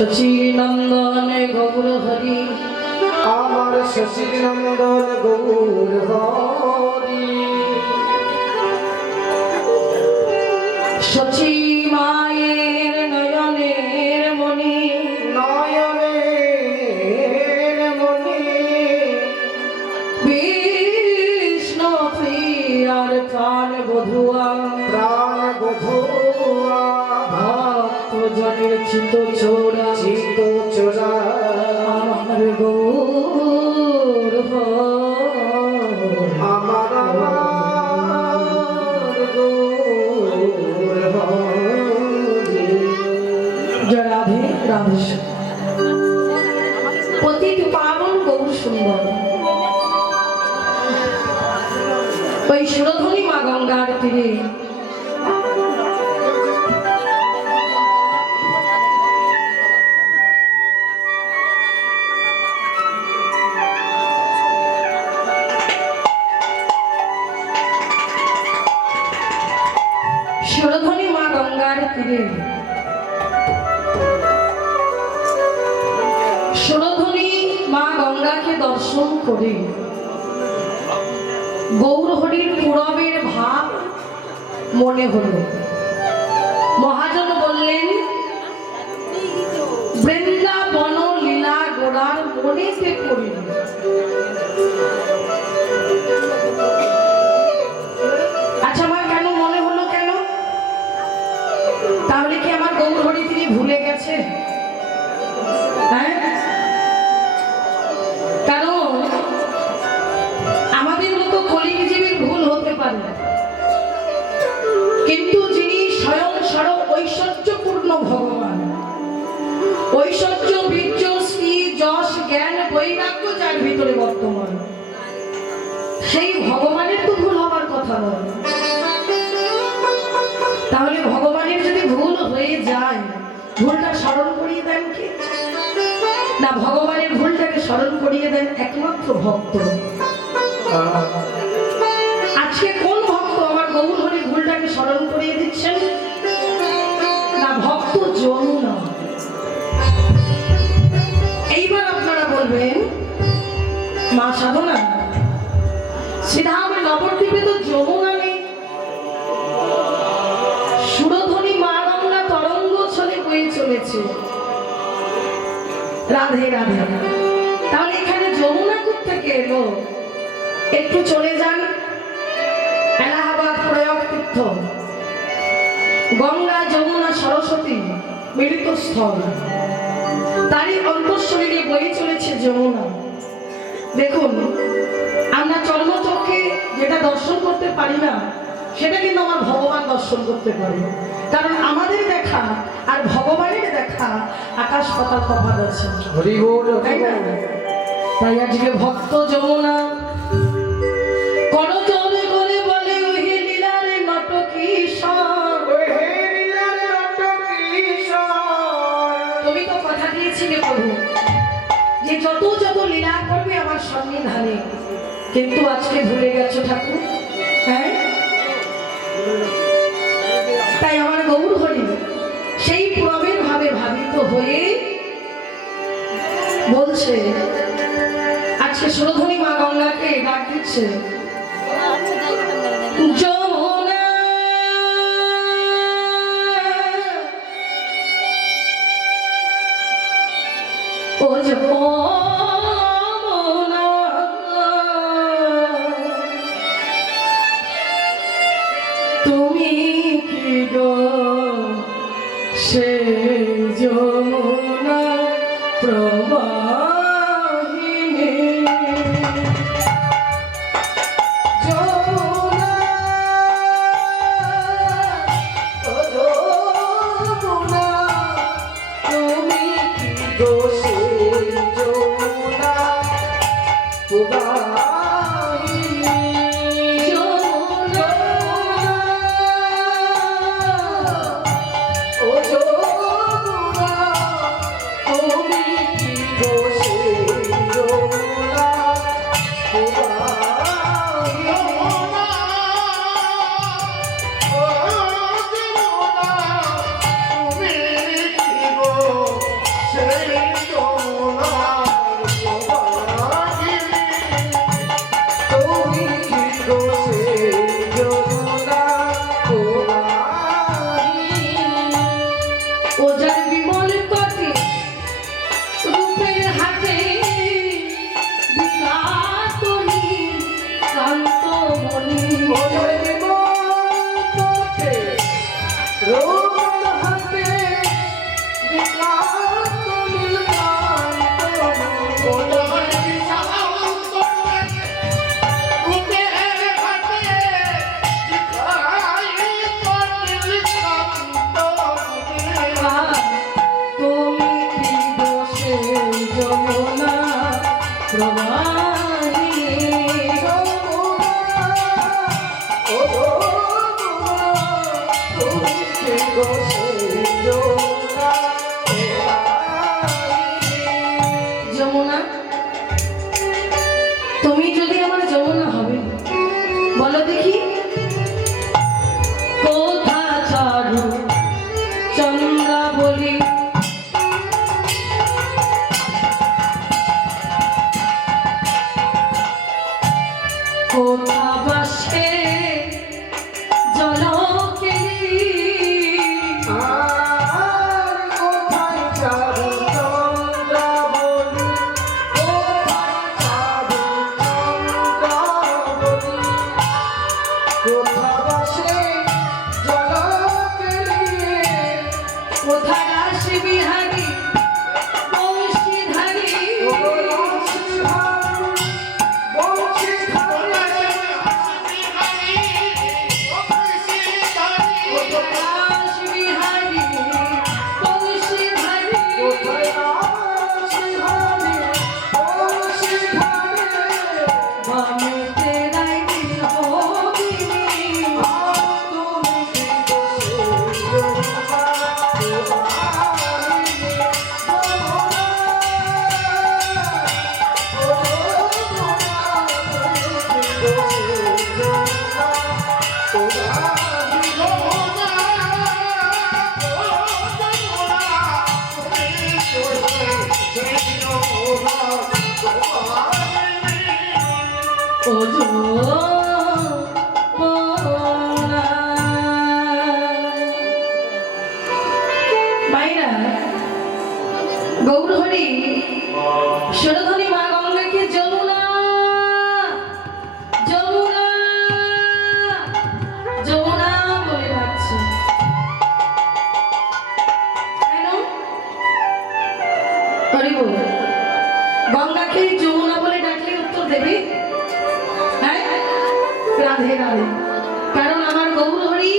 শচীনন্দন গৌর হরি, আমার শচীনন্দন গৌর হরি। শচী মায়ের নয়নের মণি, নয়নের মণি, বিষ্ণু প্রিয়ার প্রাণ বধুয়া, প্রাণ বধুয়া, ভক্ত জনের চিত চোরা, চিত চোরা, আমার গৌর হরি। আমার গৌর হরি। জয় রাধে রাধে। প্রতিটি পাবন গৌর সুন্দর। ওই সুরধনী মা গঙ্গার তীরে সুরধনী মা গঙ্গার তীরে সুরধনী মা গঙ্গাকে দর্শন করে গৌর হরির পুরবের ভাব মনে হল। মহাজন বললেন, বৃন্দাবন লীলা গোড়ার মনেতে পড়িল। আচ্ছা মা, কেন মনে হলো কেন? তাহলে কি আমার গৌর হরি তিনি ভুলে গেছে? হ্যাঁ, কারণ আমাদের মতো কলিজীবীর ভুল হতে পারে, কিন্তু যিনি স্বয়ং স্বরূপ ঐশ্বর্যপূর্ণ ভগবান, ঐশ্বর্য বীর্য শ্রী যশ জ্ঞান বৈরাগ্য যার ভিতরে বর্তমান, সেই ভগবানের তো ভুল হবার কথা নয়। তাহলে ভগবানের যদি ভুল হয়ে যায়, ভুলটা স্মরণ করিয়ে দেন কে? না, ভগবানের ভুলটাকে স্মরণ করিয়ে দেন একমাত্র ভক্ত। আজকে কোন ভক্ত আমার গৌর হরির ভুলটাকে স্মরণ করিয়ে দিচ্ছেন? না, ভক্ত যমুনা। এইবার আপনারা বলবেন, মা সাধনা, শ্রীধাম নবদ্বীপে তো যমুনা নেই, সুরধনী মা গঙ্গা তরঙ্গ ছলে বয়ে চলেছে। রাধে রাধে। তাহলে এখানে যমুনা কোত্থেকে এলো? একটু চলে যান এলাহাবাদ প্রয়াগ তীর্থ, গঙ্গা যমুনা সরস্বতী মিলিত স্থল, তারই অন্তঃশরীরে বয়ে চলেছে যমুনা। দেখুন, আমরা চর্মচক্ষে যেটা দর্শন করতে পারি না, সেটা কিন্তু আমার ভগবান দর্শন করতে পারে। কারণ আমাদের দেখা আর ভগবানের দেখা আকাশ পাতাল তফাৎ আছে, তাই না? তাই আজকে ভক্ত যমুনা করজোড়ে করে বলে, ওহে লীলার নটকিশোর, তুমি তো কথা দিয়েছিলে প্রভু যে যত যত লীলা করবে আমার সন্নিধানে, কিন্তু আজকে ভুলে গেছো ঠাকুর। হ্যাঁ, তাই আমার গৌর হরি সেই পুরবের ভাবে ভাবিত হয়ে বলছে, আজকে সুরধনী মা গঙ্গাকে ডাক দিচ্ছে, যমুনা ও যমুনা, তুমি কি গো সে যমুনা প্রবাহিনী, যমুনা ও যমুনা, তুমি কি গো সে যমুনা প্রবাহিনী, যমুনা ও যমুনা, তুমি কি গো সে যমুনা প্রবাহিনী, ও যার বিমল কটে রূপের হাতে বিকাতনি কান্ত মনি তুমি কি দোষে যমুনা প্রবাহিনী যমুনা তুমি যদি আমার যমুনা হবে বলো দেখি কোথা চারু চন্দ্রা বলি কোথা বাসে জলকেলি কোথা রাস বিহারী বংশীধারী রাস বিহারী বংশীধারী বামে তেরাই দিন হোগিনী ও যমুনা মাইরা গৌরহরি সুরধনী মা গঙ্গাকে যমুনা যমুনা যমুনা বলে ডাকছে কেন হরি বল গঙ্গাকে যমুনা বলে ডাকলে উত্তর দেবে হ্যাঁ রাধে রাধে কারণ আমার গৌরহরি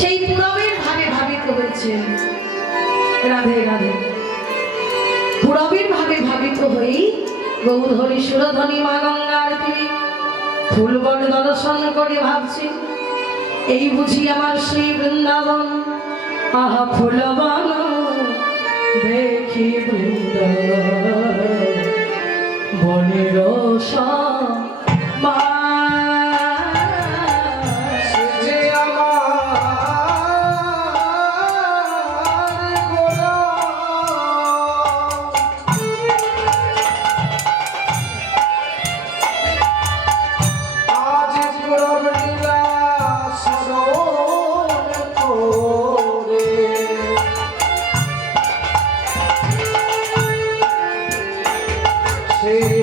সেই পুরবের ভাবে ভাবিত হয়েছে রাধে রাধে পুরবের ভাবে ভাবিত হই গৌরহরি সুরধনী মা গঙ্গার তিনি ফুলবন দর্শন করে ভাবছি এই বুঝি আমার শ্রী বৃন্দাবন আহা ফুলবন দেখি বৃন্দাবন বনের মা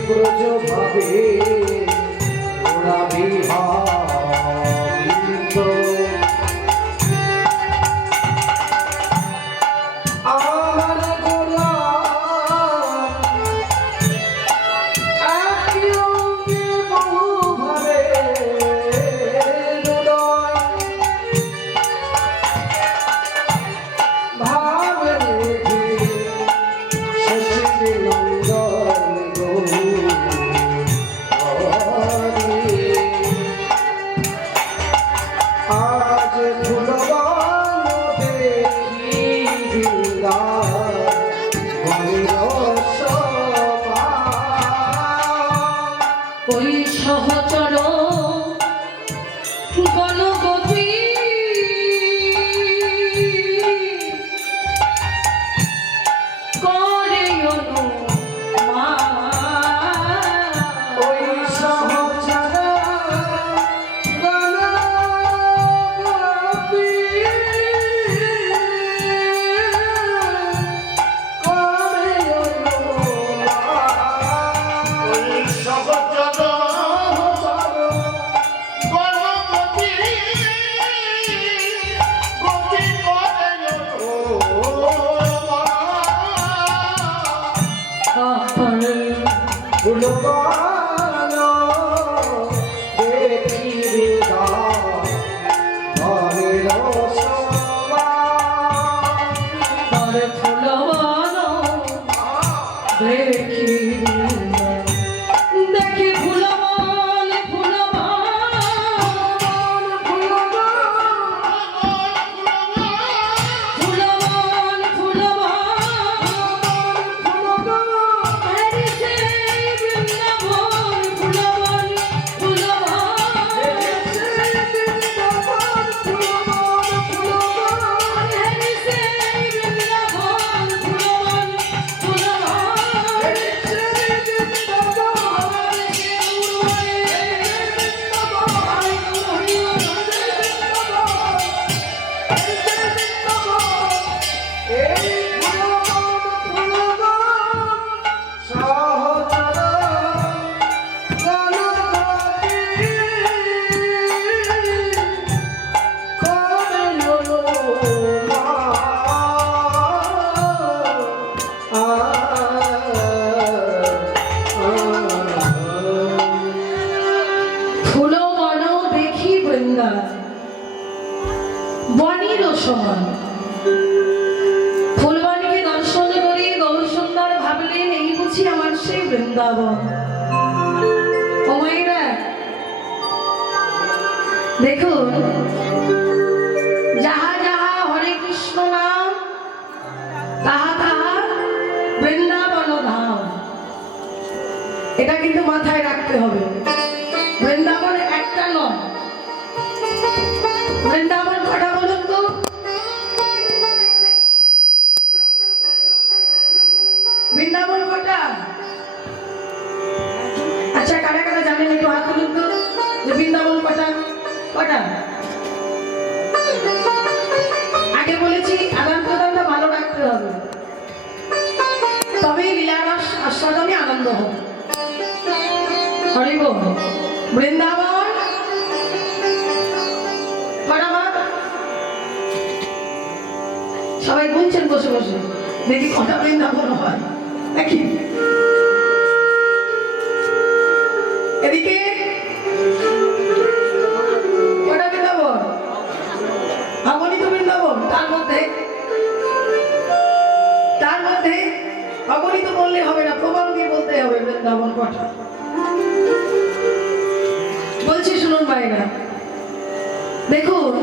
ব্রজ ভাবে ওরা বিহারিত আমার গোলাম একই অঙ্গে বহু ভাবে হৃদয় ভাবে শেষে নন্দন গো আমার ফুলবন দেখি দেখি ফুলবন ফুলবন ফুলবন ফুলবন হরি সে বৃন্দাবন ফুলবন ফুলবন হরি সে বৃন্দাবন ফুলবন ফুলবন ফুলবন দেখি বৃন্দা বনির সমান ফুলবনকে দর্শন করে গৌর সুন্দর ভাবলেন এই বুঝি আমার সেই বৃন্দাবন। ও মায়েরা দেখুন, যাহা যাহা হরে কৃষ্ণ নাম তাহা তাহা বৃন্দাবন ধাম, এটা কিন্তু মাথায় রাখতে হবে। বৃন্দাবন একটা নয়, বৃন্দাবন কটা বলুন তো? বৃন্দাবন কটা? আচ্ছা, কারা কারা জানেন একটু হাত তুলুন তো, যে বৃন্দাবন কটা কটা? আগে বলেছি আদান প্রদানটা ভালো রাখতে হবে, তবেই লীলারস আস্বাদনে আনন্দ হবে। হরি বল। বৃন্দাবন কটা মা? সবাই গুনছেন বসে বসে, দেখি কটা বৃন্দাবন হয় দেখি। এদিকে কটা বৃন্দাবন? অগণিত বৃন্দাবন। তার মধ্যে অগণিত বললে হবে না, প্রমাণ দিয়ে বলতে হবে বৃন্দাবন কটা। বলছি শুনুন ভাইরা, দেখুন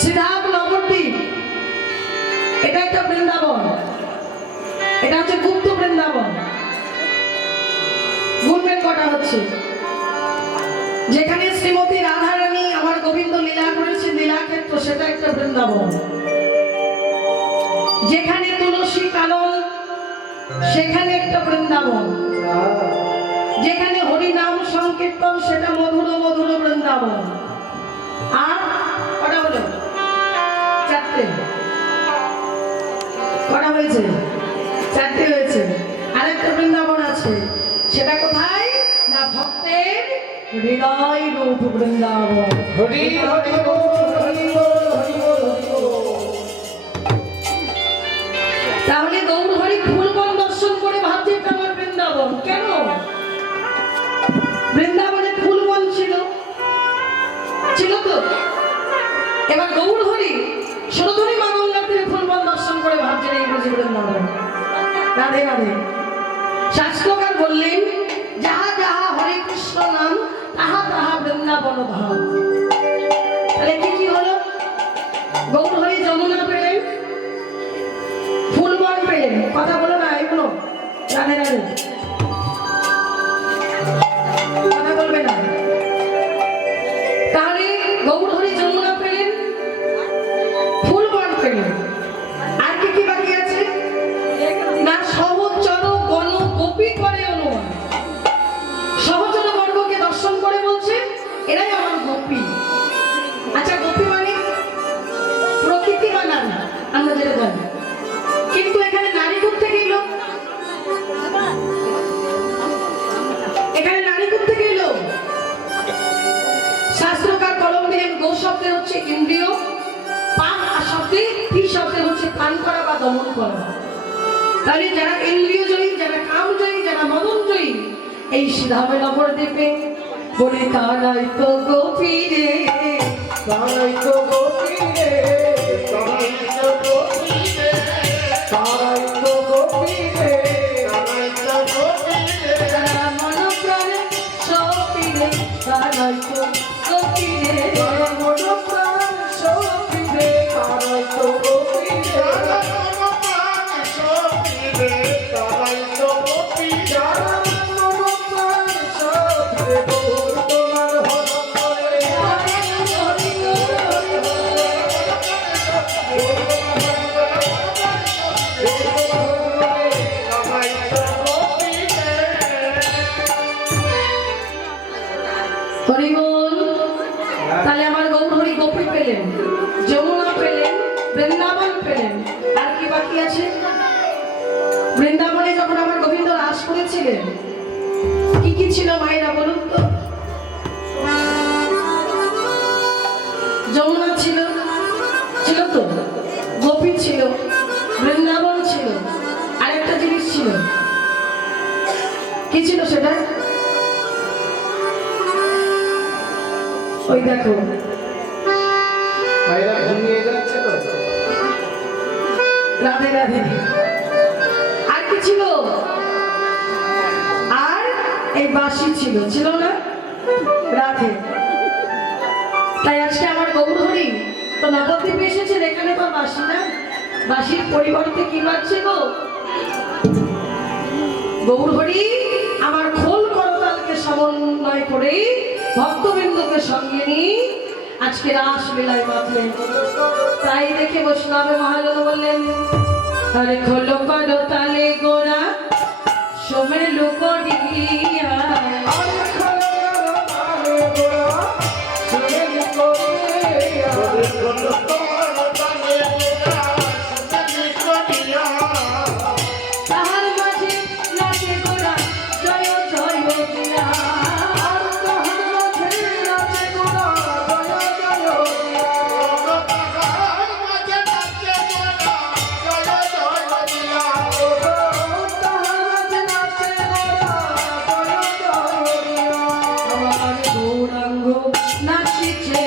সিদ্ধার্থ নবদ্বীপ এটা একটা বৃন্দাবন, এটা হচ্ছে গুপ্ত বৃন্দাবন। গুনবেন কটা হচ্ছে? যেখানে শ্রীমতী রাধারানী আমার গোবিন্দ লীলা করেছেন লীলাক্ষেত্র, সেটা একটা বৃন্দাবন। যেখানে তুলসী কানন, সেখানে একটা বৃন্দাবন। যেখানে হরিনাম সংকীর্তন, সেটা মধুর মধুর বৃন্দাবন। আর কটা হলো? চারটে। কটা হয়েছে? চারটে হয়েছে। আরেকটা বৃন্দাবন আছে, সেটা কোথায় না ভক্তের হৃদয় রূপ বৃন্দাবন। হরি হরি বল, হরি বল, হরি বল, হরি বল। তাহলে গৌর হরি ফুলবন দর্শন করে ভাবছে এটা আমার বৃন্দাবন। কেন? বৃন্দাবনে ফুলবন ছিল তো। এবার গৌর হরি সুরধুনী মা গঙ্গার তীরে ফুলবন দর্শন করে ভাবছেন এই বুঝি বৃন্দাবন। রাধে রাধে। শাস্ত্রকার বললেন যাহা যাহা হরে কৃষ্ণ নাম তাহা তাহা বৃন্দাবন ধাম। তাহলে কি হলো? গৌর হরি যমুনা পেলেন, ফুলবন পেলেন। কথা বলো না এগুলো, রাধে রাধে, কথা বলবে না। তাহলে গৌর হরি যমুনা পেলেন, ফুলবন পেলেন, আর কি বাকি আছে না? সহচর গণ গোপী করে অনুমান। সহচর বর্গকে দর্শন করে বলছে এরাই আমার গোপী। আচ্ছা, গোপী মানে প্রকৃতি বা নারী, আমরা যেটা জানি। কিন্তু এখানে নারী থেকে এলো, এখানে নারী থেকে এলো। শাস্ত্রকার কলম দিলেন গো শব্দে হচ্ছে ইন্দ্রিয়, পান আর শব্দে কি শব্দে হচ্ছে পান করা বা দমন করা। তাহলে যারা ইন্দ্রিয় জয়ী, যারা কাম জয়ী, যারা মদন জয়ী, এই সিধাবে নবদ্বীপে বলে তারাই তো গোপী রে, তারাই তো গোপী রে, তারাই তো বৃন্দাবন পেলেন। আর কি বাকি আছে? বৃন্দাবনে যখন আমার গোবিন্দ রাস করেছিলেন, কি কি ছিল মায়েরা বলুন তো? যমুনা ছিল, ছিল তো, গোপী ছিল, বৃন্দাবন ছিল, আর একটা জিনিস ছিল। কি ছিল সেটা? ওই দেখো, মায়েরা ঘুমিয়ে যাচ্ছে তো। রাধে রাধে। আর কি ছিল? আর এই বাঁশি ছিল, ছিল না? রাধে। তাই আজকে আমার গৌরহরি তো নবদ্বীপে এসেছেন, এখানে তো বাঁশি না, বাঁশির পরিবর্তে কি বাজছে গো? গৌরহরি আমার খোল করতালকে সমন্বয় করে ভক্তবৃন্দকে সঙ্গে নিয়ে আজকে রাস লীলায় মাতলেন। তাই দেখে বৈষ্ণবে মহাজন বললেন, আরে খোলো করতালে গোরা সোমের লোকডিয়া, তাহার মাঝে নাচে গোরা জয় জয় দিয়া, আমার গৌরাঙ্গ নাচিছে,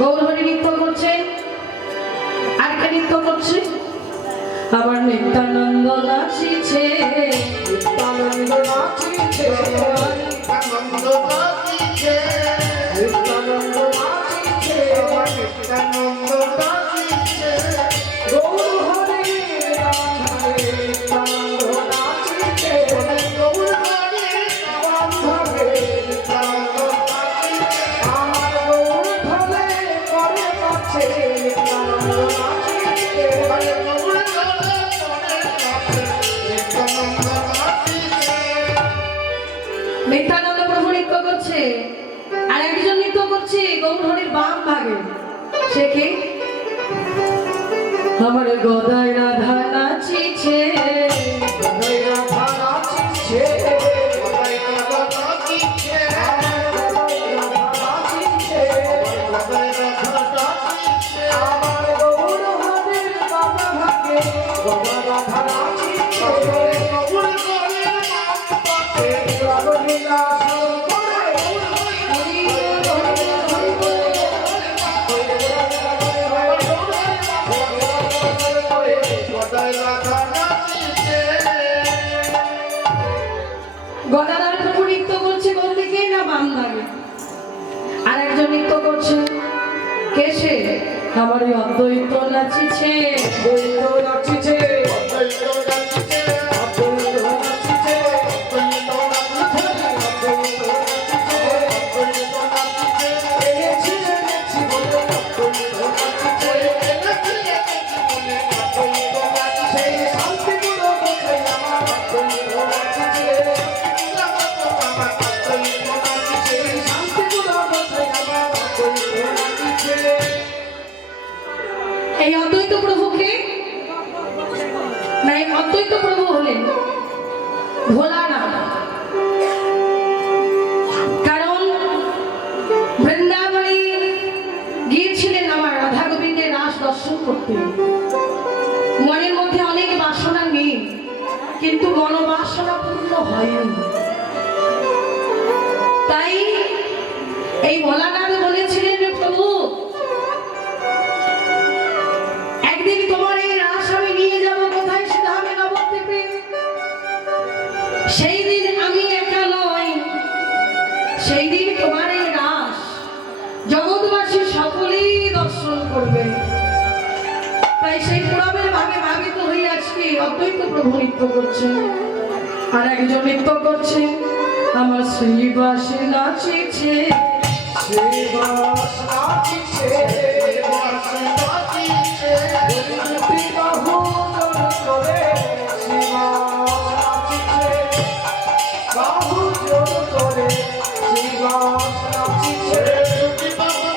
গৌরহরি নৃত্য করছে, আর কে নৃত্য করছে? আমার নিত্যানন্দ নাচিছে, নিত্যানন্দ প্রভু নৃত্য করছে, আর একজন নৃত্য করছে গৌরহরির বাম ভাগে। সে কি? আমার গদাই রাধা নাচিছে, গদাধর প্রভু নৃত্য করছে কোন দিকে না বাম ভাগে, আর একজন নৃত্য করছে কে সে? আমার অদ্বৈত নাচিছে, এই অদ্বৈত প্রভুকে না, এই অদ্বৈত প্রভু হলেন ভোলানাথ। কারণ বৃন্দাবনে গিয়েছিলেন আমার রাধা গোবিন্দের রাস দর্শন করতে। মনের মধ্যে অনেক বাসনা নেই, কিন্তু মনোবাসনা পূর্ণ হয়নি। তাই এই ভোলানাথ বলেছিলেন, প্রভু একদিন তোমার এই রাস আমি নিয়ে যাব, প্রভু নৃত্য করছে, আর একজন নৃত্য করছে আমার শ্রীবাসে নাচিছে। শ্রীবাস নাচিছে, শ্রীবাস নাচিছে, দুটি বাহু জোড় করে শ্রীবাস নাচিছে, বাহু জোড় করে শ্রীবাস নাচিছে, দুটি বাহু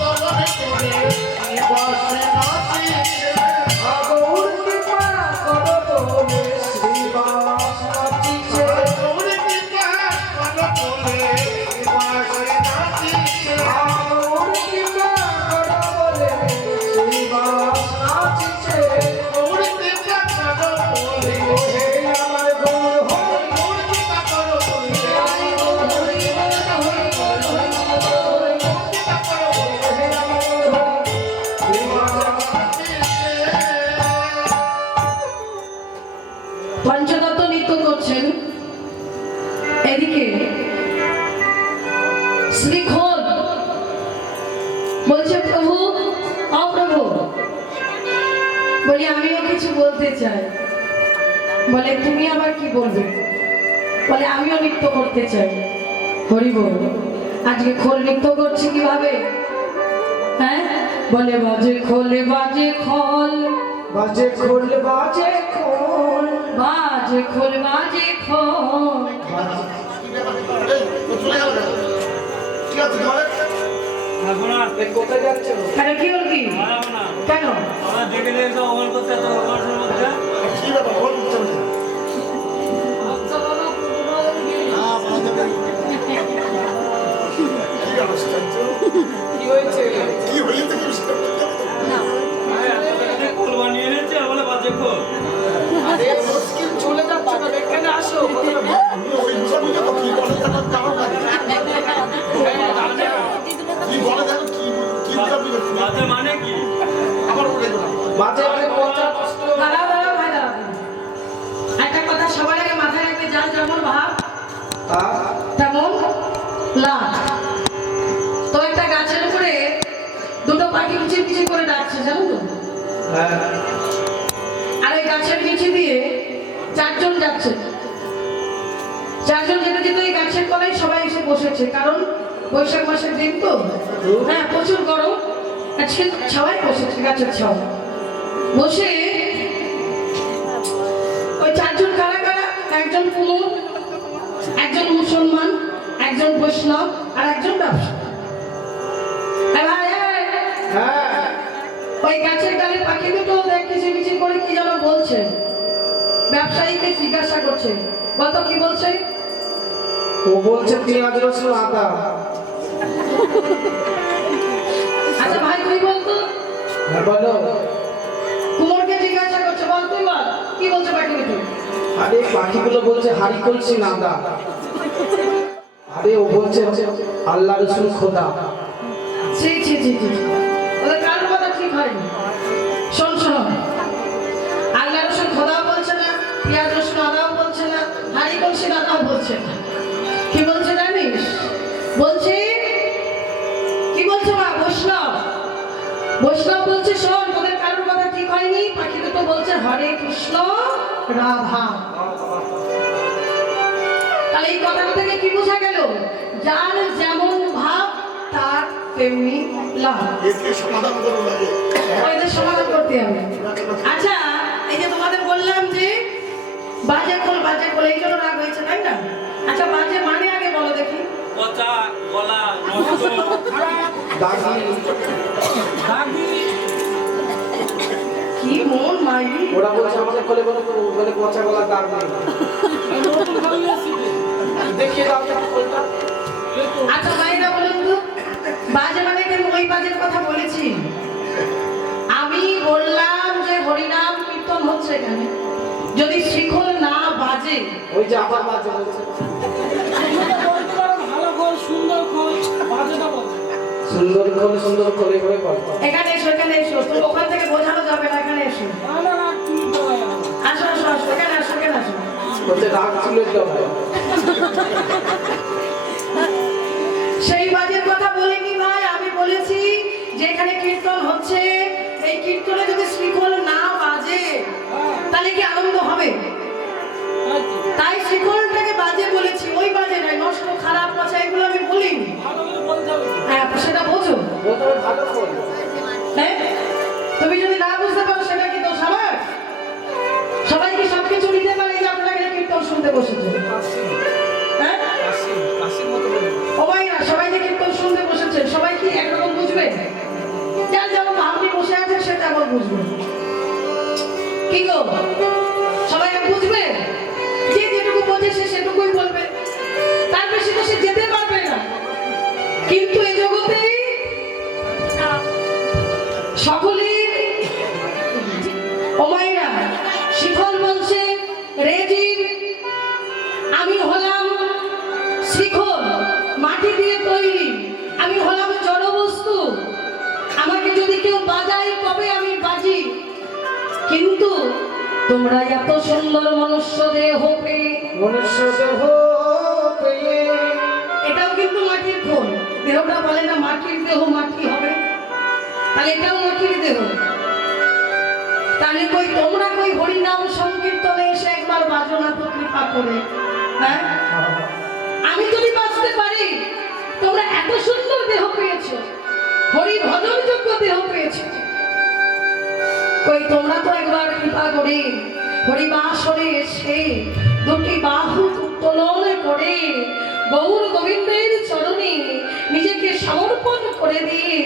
জোড় করে শ্রীবাস নাচিছে, গৌর কৃপা করো তোলে শ্রীবাস নাচিছে, গৌর কৃপা করো তোলে শ্রীবাস নাচিছে, গৌর কৃপা করো তোলে শ্রীবাস নাচিছে, গৌর কৃপা করো তোলে হে আমার গৌর হরি, গৌর কৃপা করো তোলে হরি গৌর হরি হরি হরি হরি, গৌর কৃপা করো তোলে হে আমার গৌর হরি শ্রীবাস নাচিছে। পঞ্চদত্ত নৃত্য করছেন, এদিকে শ্রীখোল বলছে প্রভু অপ্রভু, বলি আমিও কিছু বলতে চাই। বলে তুমি আবার কি বলবে? বলে আমিও নৃত্য করতে চাই। হরি বল। আজকে খোল নৃত্য করছি কিভাবে? হ্যাঁ, বলে বাজে খোলে বাজে খোল, বাজে খোল বাজে খোল, বাজে খোল বাজে খোল। কোথায় যাচ্ছে? কেন কি হল কি? কেন? কি ব্যাপার বল? কি হয়েছে? কি হয়েছে? আরে মুশকিল চলে যাচ্ছে না, এখানে আসো। ওই বিষয়গুলো তো কি বলে জানো কারো না। কি বলে জানো কি কি মানে কি? আবার বলে দাও। বাজে মানে পচা নষ্ট। দাঁড়াও দাঁড়াও ভাই দাঁড়াও। একটা কথা সবার আগে মাথায় রাখবে, যার যেমন ভাব তেমন লাভ। তো একটা গাছের উপরে দুটো পাখি কিচির কিচির করে ডাকছে, জানো তো? হ্যাঁ। আর ওই গাছের নিচে দিয়ে চারজন যাচ্ছে। চারজন যেতে যেতে ওই গাছের তলায় সবাই এসে বসেছে, কারণ বৈশাখ মাসের দিন তো, হ্যাঁ প্রচুর গরম। আজকে ছাওয়ায় বসেছে, গাছের ছাওয়া বসে। ওই চারজন কারা কারা? একজন কুমুর, একজন মুসলমান, একজন বৈষ্ণব, আর একজন ব্যবসা। হ্যাঁ। ওই গাছের ডালে পাখি দুটো কিচিরমিচির করে কি যেন বলছে। ব্যবসায়ীকে জিজ্ঞাসা করছে, বলতো কি বলছে? ও বলছে পেঁয়াজ রসুন আদা। আচ্ছা ভাই তুই বলতো। হ্যাঁ বলো। কুমোরকে জিজ্ঞাসা করছে, বল তুই বল কি বলছে পাখি দুটো? আরে পাখিগুলো বলছে হাড়ি কলসি নাদা। আরে ও বলছে আল্লাহ রসুল খোদা। ছি ছি ছি ছি, ওদের কারোর কথা ঠিক হয়নি। শোন শোন, আল্লাহ রসুল খোদাও বলছে না, পেঁয়াজ রসুন আদাও বলছে না, হাড়ি কলসি দাদাও বলছে না। কি বলছে জানিস? বলছে কি বলছে মা? বৈষ্ণব। বৈষ্ণব বলছে শোন, তোদের কারোর কথা ঠিক হয়নি। পাখি দুটো বলছে হরে কৃষ্ণ রাধা। তাহলে এই কথাটা থেকে কি বোঝা গেল? যার যেমন ভাব তার তেমনি লাভ। এর সমাধান করো লাগে। এদের সমাধান করতে হবে। আচ্ছা, এই যে তোমাদের বললাম যে বাজে খোল এই জন্য রাগ হয়েছে, তাই না? আচ্ছা বাজে মানে আগে বলো দেখি। পচা, গলা, নষ্ট, দাগি। কি মন মাই। ওরা বলছে আমাদের কোলে বলে পচা গলা দাগ নেই। দেখিয়ে দাও তো কোলটা। আচ্ছা ভাইরা বলুন তো, বাজে মানে কি? ওই বাজের কথা বলেছি আমি। বললাম যে হরিনাম কীর্তন হচ্ছে এখানে, যদি শিখল না বাজে। ওই যে আবার বাজে বলছে। ভালো খোল, সুন্দর খোল, বাজেটা বলছে। সুন্দর খোলে সুন্দর খোলে করে বল। এখানে এসো, এখানে এসো। তো ওখান থেকে বোঝানো যাবে না, এখানে এসো। আসো আসো আসো, এখানে আসো, এখানে আসো। বলছে রাগ চুলের জন্য। সেই বাজের কথা বলিনি ভাই, আমি বলেছি যে এখানে কীর্তন হচ্ছে, এই কীর্তনে যদি শ্রীখোল না বাজে তাহলে তাহলে কি আনন্দ হবে? তাই তো। তাই শিকলটাকে বাজে বলেছি, ওই বাজে নয়, নষ্ট খারাপ পচা এগুলো আমি বলিনি। ভালো করে বলতে হবে তো। হ্যাঁ, সেটা বোঝো। প্রথমে ভালো করে হ্যাঁ, তুমি যদি না বুঝতে পারো সেটা কি দোষ আমার? সবাই কি সবকিছু নিতে পারে যে আপনারা এখানে কীর্তন শুনতে বসেছে? হ্যাঁ, কাশির মতো বলবে। ও ভাইরা, সবাই যে কীর্তন শুনতে বসেছে সবাই কি একরকম বুঝবে? যার যেমন আপনি বসে আছেন সে তেমন বুঝবে। কি গো, সবাই এক বুঝবে? যে যেটুকু বোঝে সে সেটুকুই বলবে, তার বেশি তো সে যেতে পারবে না। কিন্তু এই জগতে সকলের ও মায়েরা, শিখল বলছে রেজির, আমি হলাম শিখল, মাটি দিয়ে তৈরি, আমি হলাম জড় বস্তু, আমাকে যদি কেউ বাজায় তবে আমি বাজি। কিন্তু তোমরা এত সুন্দর মনুষ্য দেহ পেয়ে, মনুষ্য দেহ পেয়ে, এটাও কিন্তু মাটির খোল, দেহটা বলে না মাটির দেহ মাটি হবে, তাহলে এটাও মাটির দেহ। তাহলে কই তোমরা কই হরিনাম সংকীর্তনে এসে একবার বাজো না তো কৃপা করে? হ্যাঁ, আমি যদি বাঁচতে পারি, তোমরা এত সুন্দর দেহ পেয়েছো, হরি ভজন যোগ্য দেহ পেয়েছো, কই তোমরা তো একবার কৃপা করে হরিবাসরে এসে দুটি বাহু উত্তোলন করে গৌর গোবিন্দের চরণে নিজেকে সমর্পণ করে দিয়ে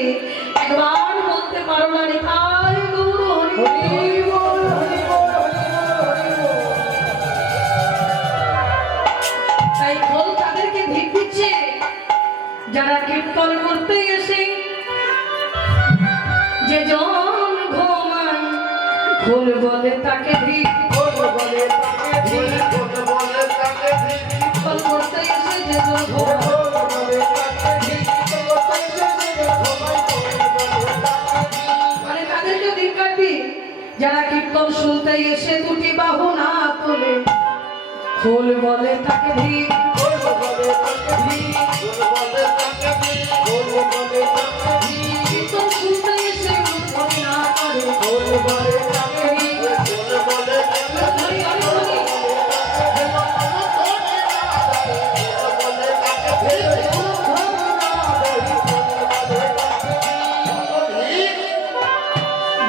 একবার বলতে পারো না নিতাই গৌর হরি হরি বল, হরি বল, হরি বল, হরি বল। তাই খোল তাদেরকে ভিড় দিচ্ছে যারা কীর্তন করতে এসে যে জন ঘুমায়, খোল বলে তাকে ভিড়, খোল বলে তাকে ভিড়, খোল বলে তাকে ভিড়, কীর্তন করতে এসে যে জন ঘুমায়, খোল বলে তাকে ভিড়, খোল বলে তাকে ভিড়। মানে তাদেরকে ধিক্কার দিই যারা কীর্তন শুনতে এসে দুটি বাহু না তোলে, খোল বলে তাকে ভিড়, খোল বলে তাকে ভিড়, খোল বলে তাকে ভিড়, খোল বলে তাকে ভিড়, কীর্তন শুনতে এসে উদ্ভব না করে, খোল বলে তাকে ভিড়, খোল বলে তাকে হরি হরি হরি।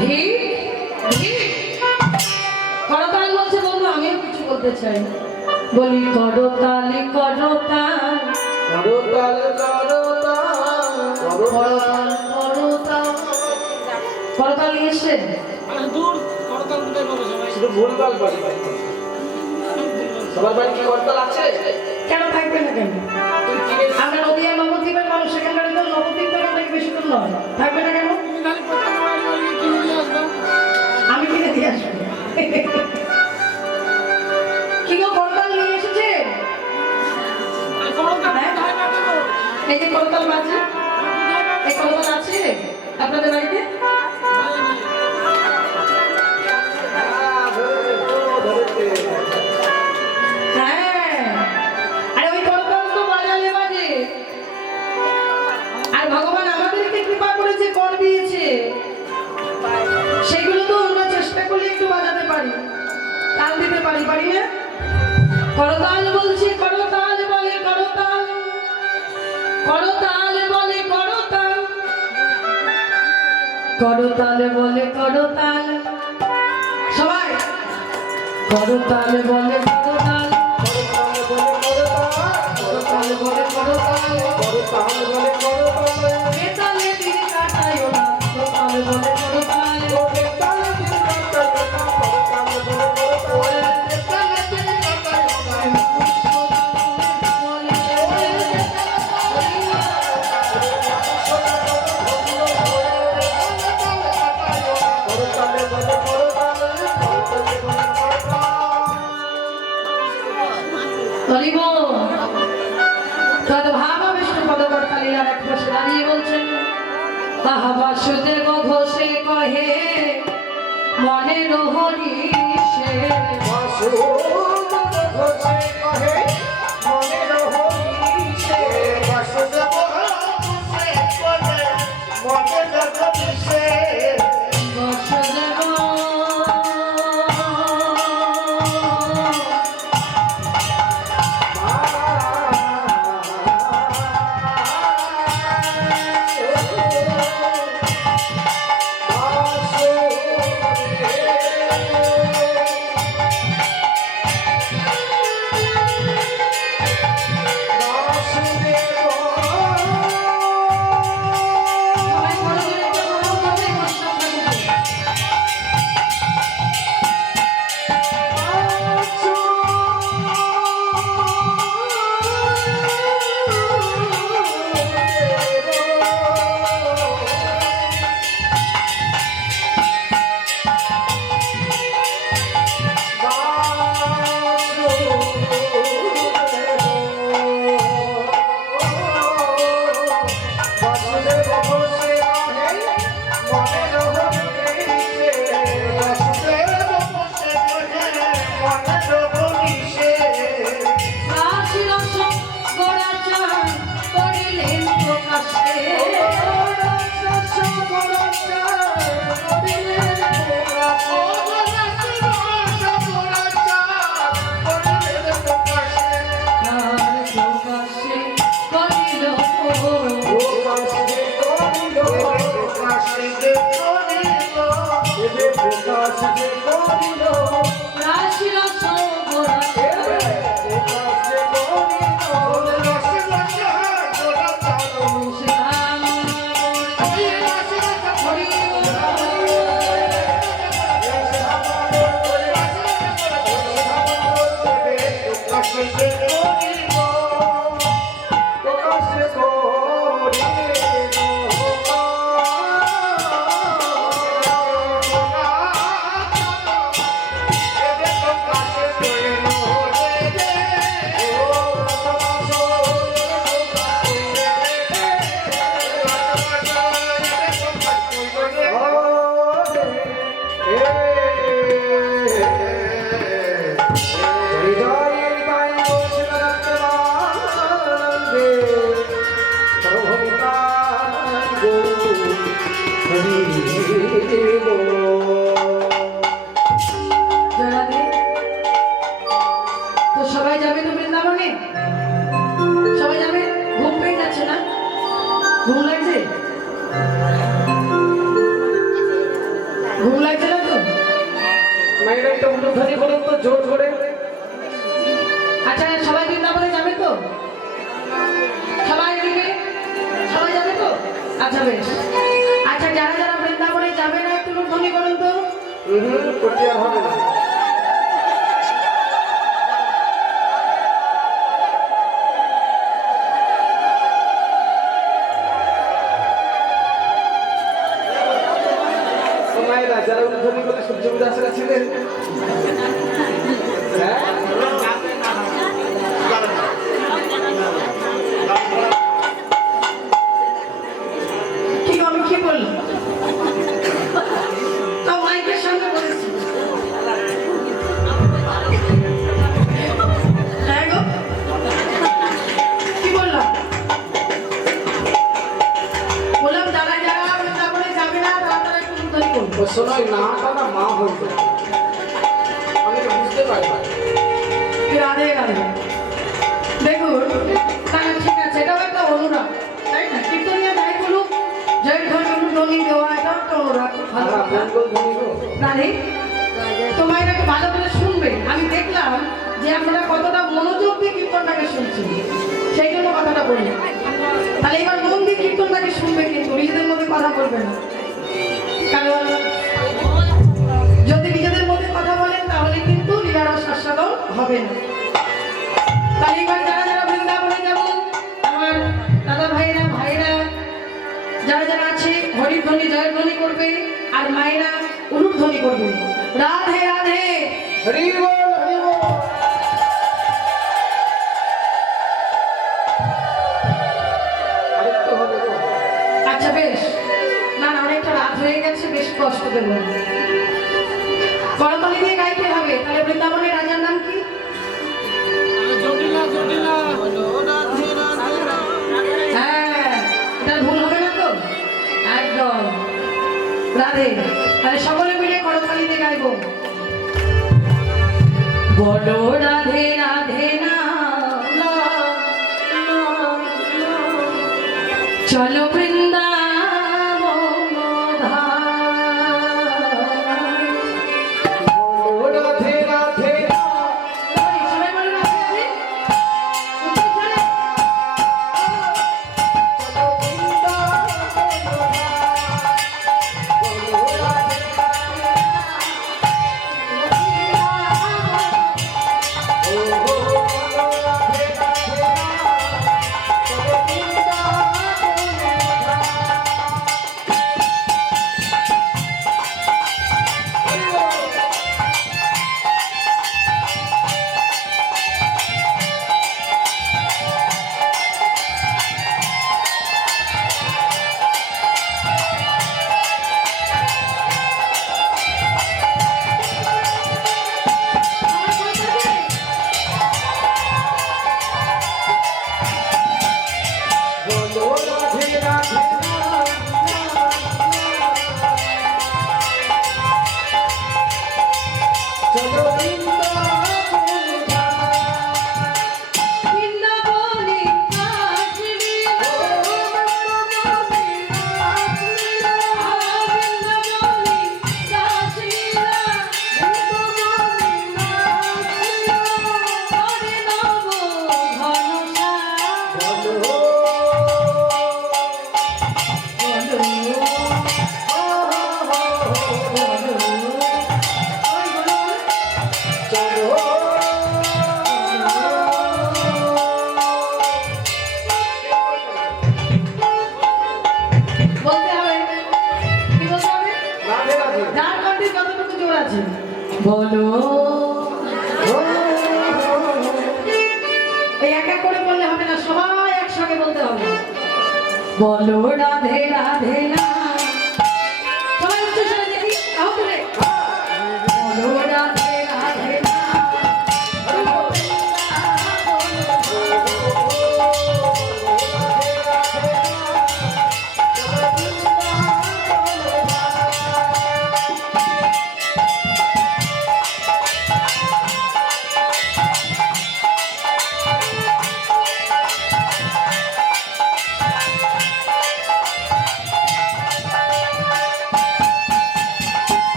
ভিড় ভিড় করতাল বলছে, বলবো আমিও কিছু বলতে চাই, বলি করতালি করতাল করতাল করতাল করতাল করতাল এসে আরে দূর করতাল কোথায় পাবো সবাই? শুধু ভুলভাল বাড়ি সবার বাড়ি কি করতাল আছে? কেন থাকবে না কেন? তুই কিনে আমরা নদীয়া নবদ্বীপের মানুষ, সেখানকার তো নবদ্বীপ থেকে অনেক বেশি দূর নয়, থাকবে না কেন? তুমি খালি প্রত্যেক বাড়ি বাড়ি কিনে নিয়ে আসবে। আমি কিনে দিয়ে আসবো। কি গো, করতাল নিয়ে এসেছে? আর করতাল কোথায় পাবে গো? এই যে করতাল বাজছে, কোথায় পাবে? এই করতাল আছে আপনাদের বাড়িতে? হ্যাঁ, আরে ওই করতাল তো বাজালে বাজে, আর ভগবান আমাদেরকে কৃপা করেছে, কর দিয়েছে, সেগুলো তো আমরা চেষ্টা করলে একটু বাজাতে পারি, তাল দিতে পারি, পারি না? করতাল বলছি, করতাল বলে করতাল, করতাল বলে করতাল, করতাল বলে করতাল, সবাই করতাল বলে করতাল, করতাল বলে করতাল, বেতালে দিন কাটায় না, করতাল বলে করতাল, বেতালে দিন কাটায় না, হরিব তদ ভাবা বিষ্ণু পদকর্তা লীলার এক বসে দাঁড়িয়ে বলছেন, তাহা বাসুদেব ঘোষে কহে মনের হরিষে, বাসুদেব জয়রাধে। তো সবাই যাবে তো বৃন্দাবনে? সবাই যাবে? ঘুম পেয়ে যাচ্ছে না? ঘুম লাগছে? ঘুম লাগছে না তো? মায়েরা একটা উলুধ্বনি করুন তো জোর করে। আচ্ছা সবাই বৃন্দাবনে যাবে তো? সবাই দিকে সবাই যাবে তো? আচ্ছা বেশ। আচ্ছা যারা যারা বৃন্দাবনে যাবে না একটু ধ্বনি করুন তো। করতে আর হবে না। মায়েরা যারা উলুধ্বনি করে সূর্য উদাসীরা ছিলেন, হ্যাঁ কি আমি কি বললাম? তাও মাইকের সামনে বলেছি। হ্যাঁ গো? কি বললাম? বললাম যারা যারা বৃন্দাবনে যাবে না তারা তারা একটু ধ্বনি করুন। ও শোনোই নাটা না মা হইবে, আমি তো বুঝতে পারি না। রাধে রাধে। দেখুন তাহলে ঠিক আছে, এটাও একটা অনুরাগ, তাই না? কীর্তনিয়া যাই বলুক, জয় ধ্বনি দেওয়া এটা একটা অনুরাগ। ভালো আমরা কথা। মঙ্গল ধ্বনি গো। রাধে, তোমার এটাকে ভালো করে শুনবে। আমি দেখলাম যে আপনারা কতটা মনোযোগ দিয়ে কীর্তনটাকে শুনছেন, সেই জন্য কথাটা বলি। তাহলে এবার মন দিয়ে কীর্তনটাকে শুনবে, কিন্তু নিজেদের মধ্যে কথা বলবে না। কারণ যদি নিজেদের মধ্যে কথা বলেন তাহলে কিন্তু লীলারস আস্বাদন হবে না। তাহলে এবার যারা যারা বৃন্দাবনে যাবেন, আমার দাদা ভাইরা ভাইরা যারা যারা আছে হরিধ্বনি জয়ধ্বনি করবে, আর মায়েরা উলুধ্বনি করবে। রাধে রাধে। হরি বল হরি বল। আরেকটু হবে গো। আচ্ছা বেশ। না না অনেকটা রাত হয়ে গেছে, বেশ কষ্ট দেব। করতালি দিয়ে গাইতে হবে। তাহলে বৃন্দাবনের রাজার নাম কি? জটিলা জটিলা হ্যাঁ, এটা ভুল হবে না তো? একদম। রাধে। তাহলে সকলে মিলে করতালি দিয়ে গাইবো। বলো রাধে রাধে না, চলো বৃন্দাবন ধাম। ও রাধে রাধে সবাই বলো রাধে রাধে। উত্তর ছাড়ে। বলো রাধে রাধে না সবাই উচ্চ স্বরে দেখি আও করে বলো রাধে রাধে না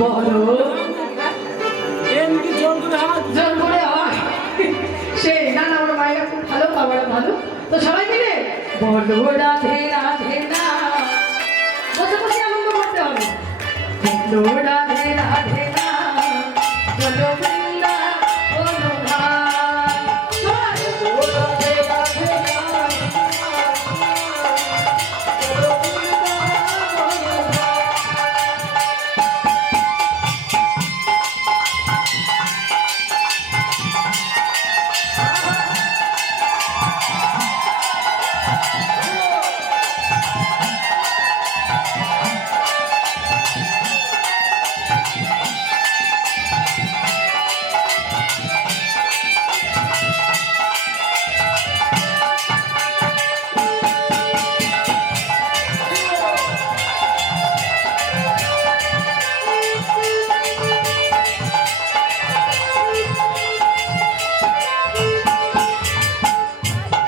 বলো এমনি জোর করে হাত জোর করে হয় সেই না না আমার মায়েরা খুব ভালো বাবারা ভালো তো সবাই মিলে বলো রাধে রাধে না বসে বসে আনন্দ করতে হবে বলো রাধে রাধে না চলো বৃন্দা বলো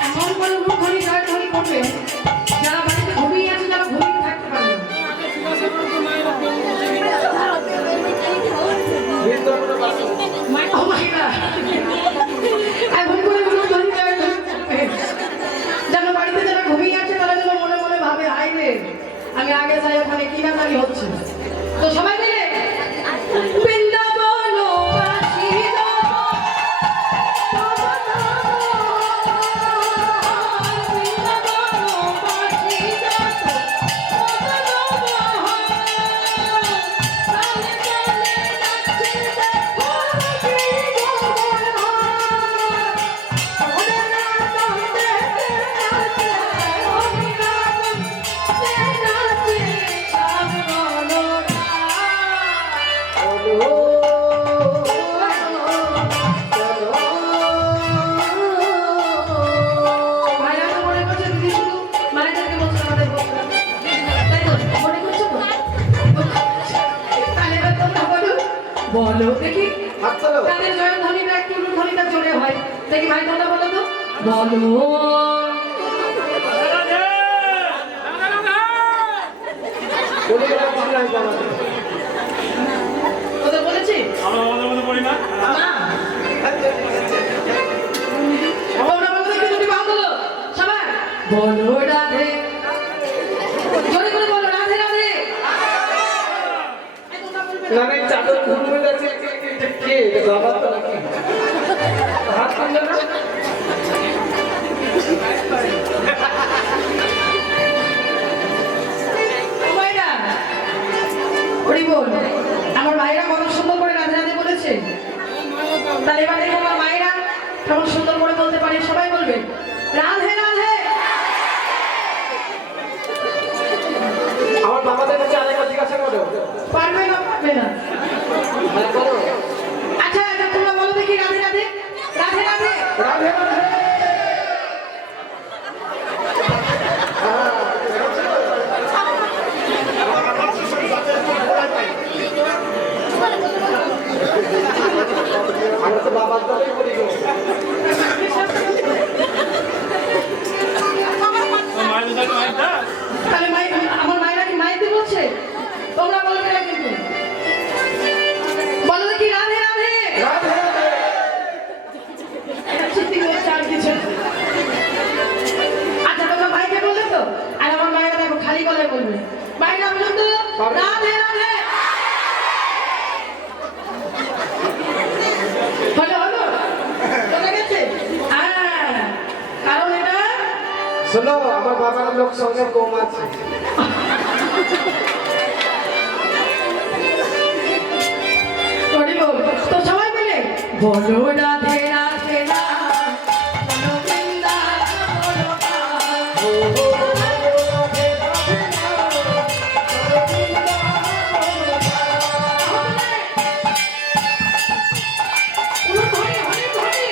এমন করে মুখ ধরি জয়ধ্বনি করবে যারা বাড়িতে ঘুমিয়ে আছে যারা ঘুমিয়ে থাকতে পারবে না। আগে জিজ্ঞাসা করে তো মায়েরা কেউ বলছে কিনা ও মাই গড এমন করে মুখ ধরি জয়ধ্বনি করবে যেন বাড়িতে যারা ঘুমিয়ে আছে তারা যেন মনে মনে ভাবে হাই রে আমি আগে যাই ওখানে কি না জানি হচ্ছে তো সবাই মিলে বৃন্দাবনবাসী জয়ধ্বনিটা একটু ধ্বনিটা জোরে হয়। দেখি ভাই তোমরা বলো তো, বলো বলে গেলাম বাংলায় জানাতে। ওদের বলেছি আমরা আমাদের মধ্যে পড়ি না না। তোমরা বলো দেখি দুটি বাহু বলো সবাই, বলো রাধে, জোরে করে বলো রাধে রাধে। এই তোমরা বলবে না না, এই চাদর ঘুরবে যাচ্ছে, এটা কে? এটা বাবা তো নাকি? হাত কামড়ে না? মায়েরা, ওরে বল, আমার মায়েরা কত সুন্দর করে রাধে রাধে বলেছে। তাহলে এবার দেখো আমার মায়েরা কেমন সুন্দর করে বলতে পারে, সবাই বলবে রাধে রাধে। আমার বাবাদের কাছে আরেকবার জিজ্ঞাসা করো। পারবে না পারবে না। হ্যাঁ, করো। আচ্ছা আচ্ছা তোমরা বলো দেখি রাধে রাধে রাধে রাধে। রাধে রাধে। আমরা তো বাবার দলেই বলি গো। মায়ের সাথে মায়েরটা তাহলে মাই আমার মায়েরা কি মাইতে বলছে? তোমরা বলবে না কিন্তু, বলো দেখি রাধে রাধে। রাধে রাধে। এটা চিঠি করছে আর কিছু না। আচ্ছা তোমরা মাইকে বললে তো, আর আমার মায়েরা দেখো খালি গলায় বলবে, মায়েরা বলুন তো রাধে রাধে। হলো হলো বোঝা গেছে? হ্যাঁ, কারণ এটা শোনো, আমার বাবার লোক সঙ্গে কম আছে। করি বল তো সবাই মিলে বলো রাধে রাধে রাম, বলো বৃন্দাবন ধাম। উলুধ্বনি, হরিধ্বনি।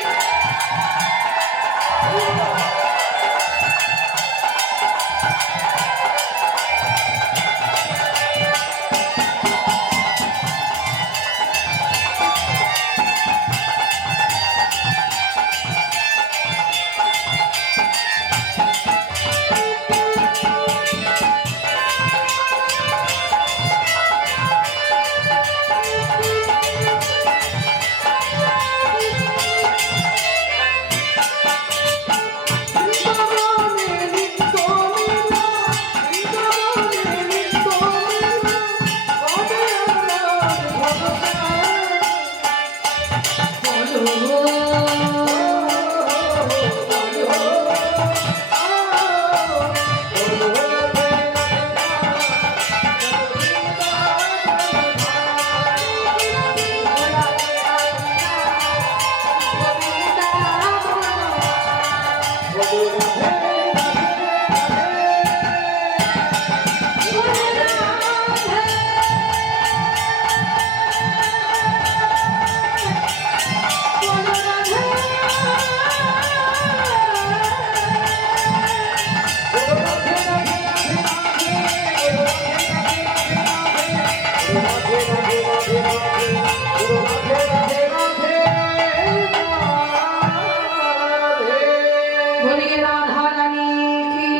बोलिए राधा रानी की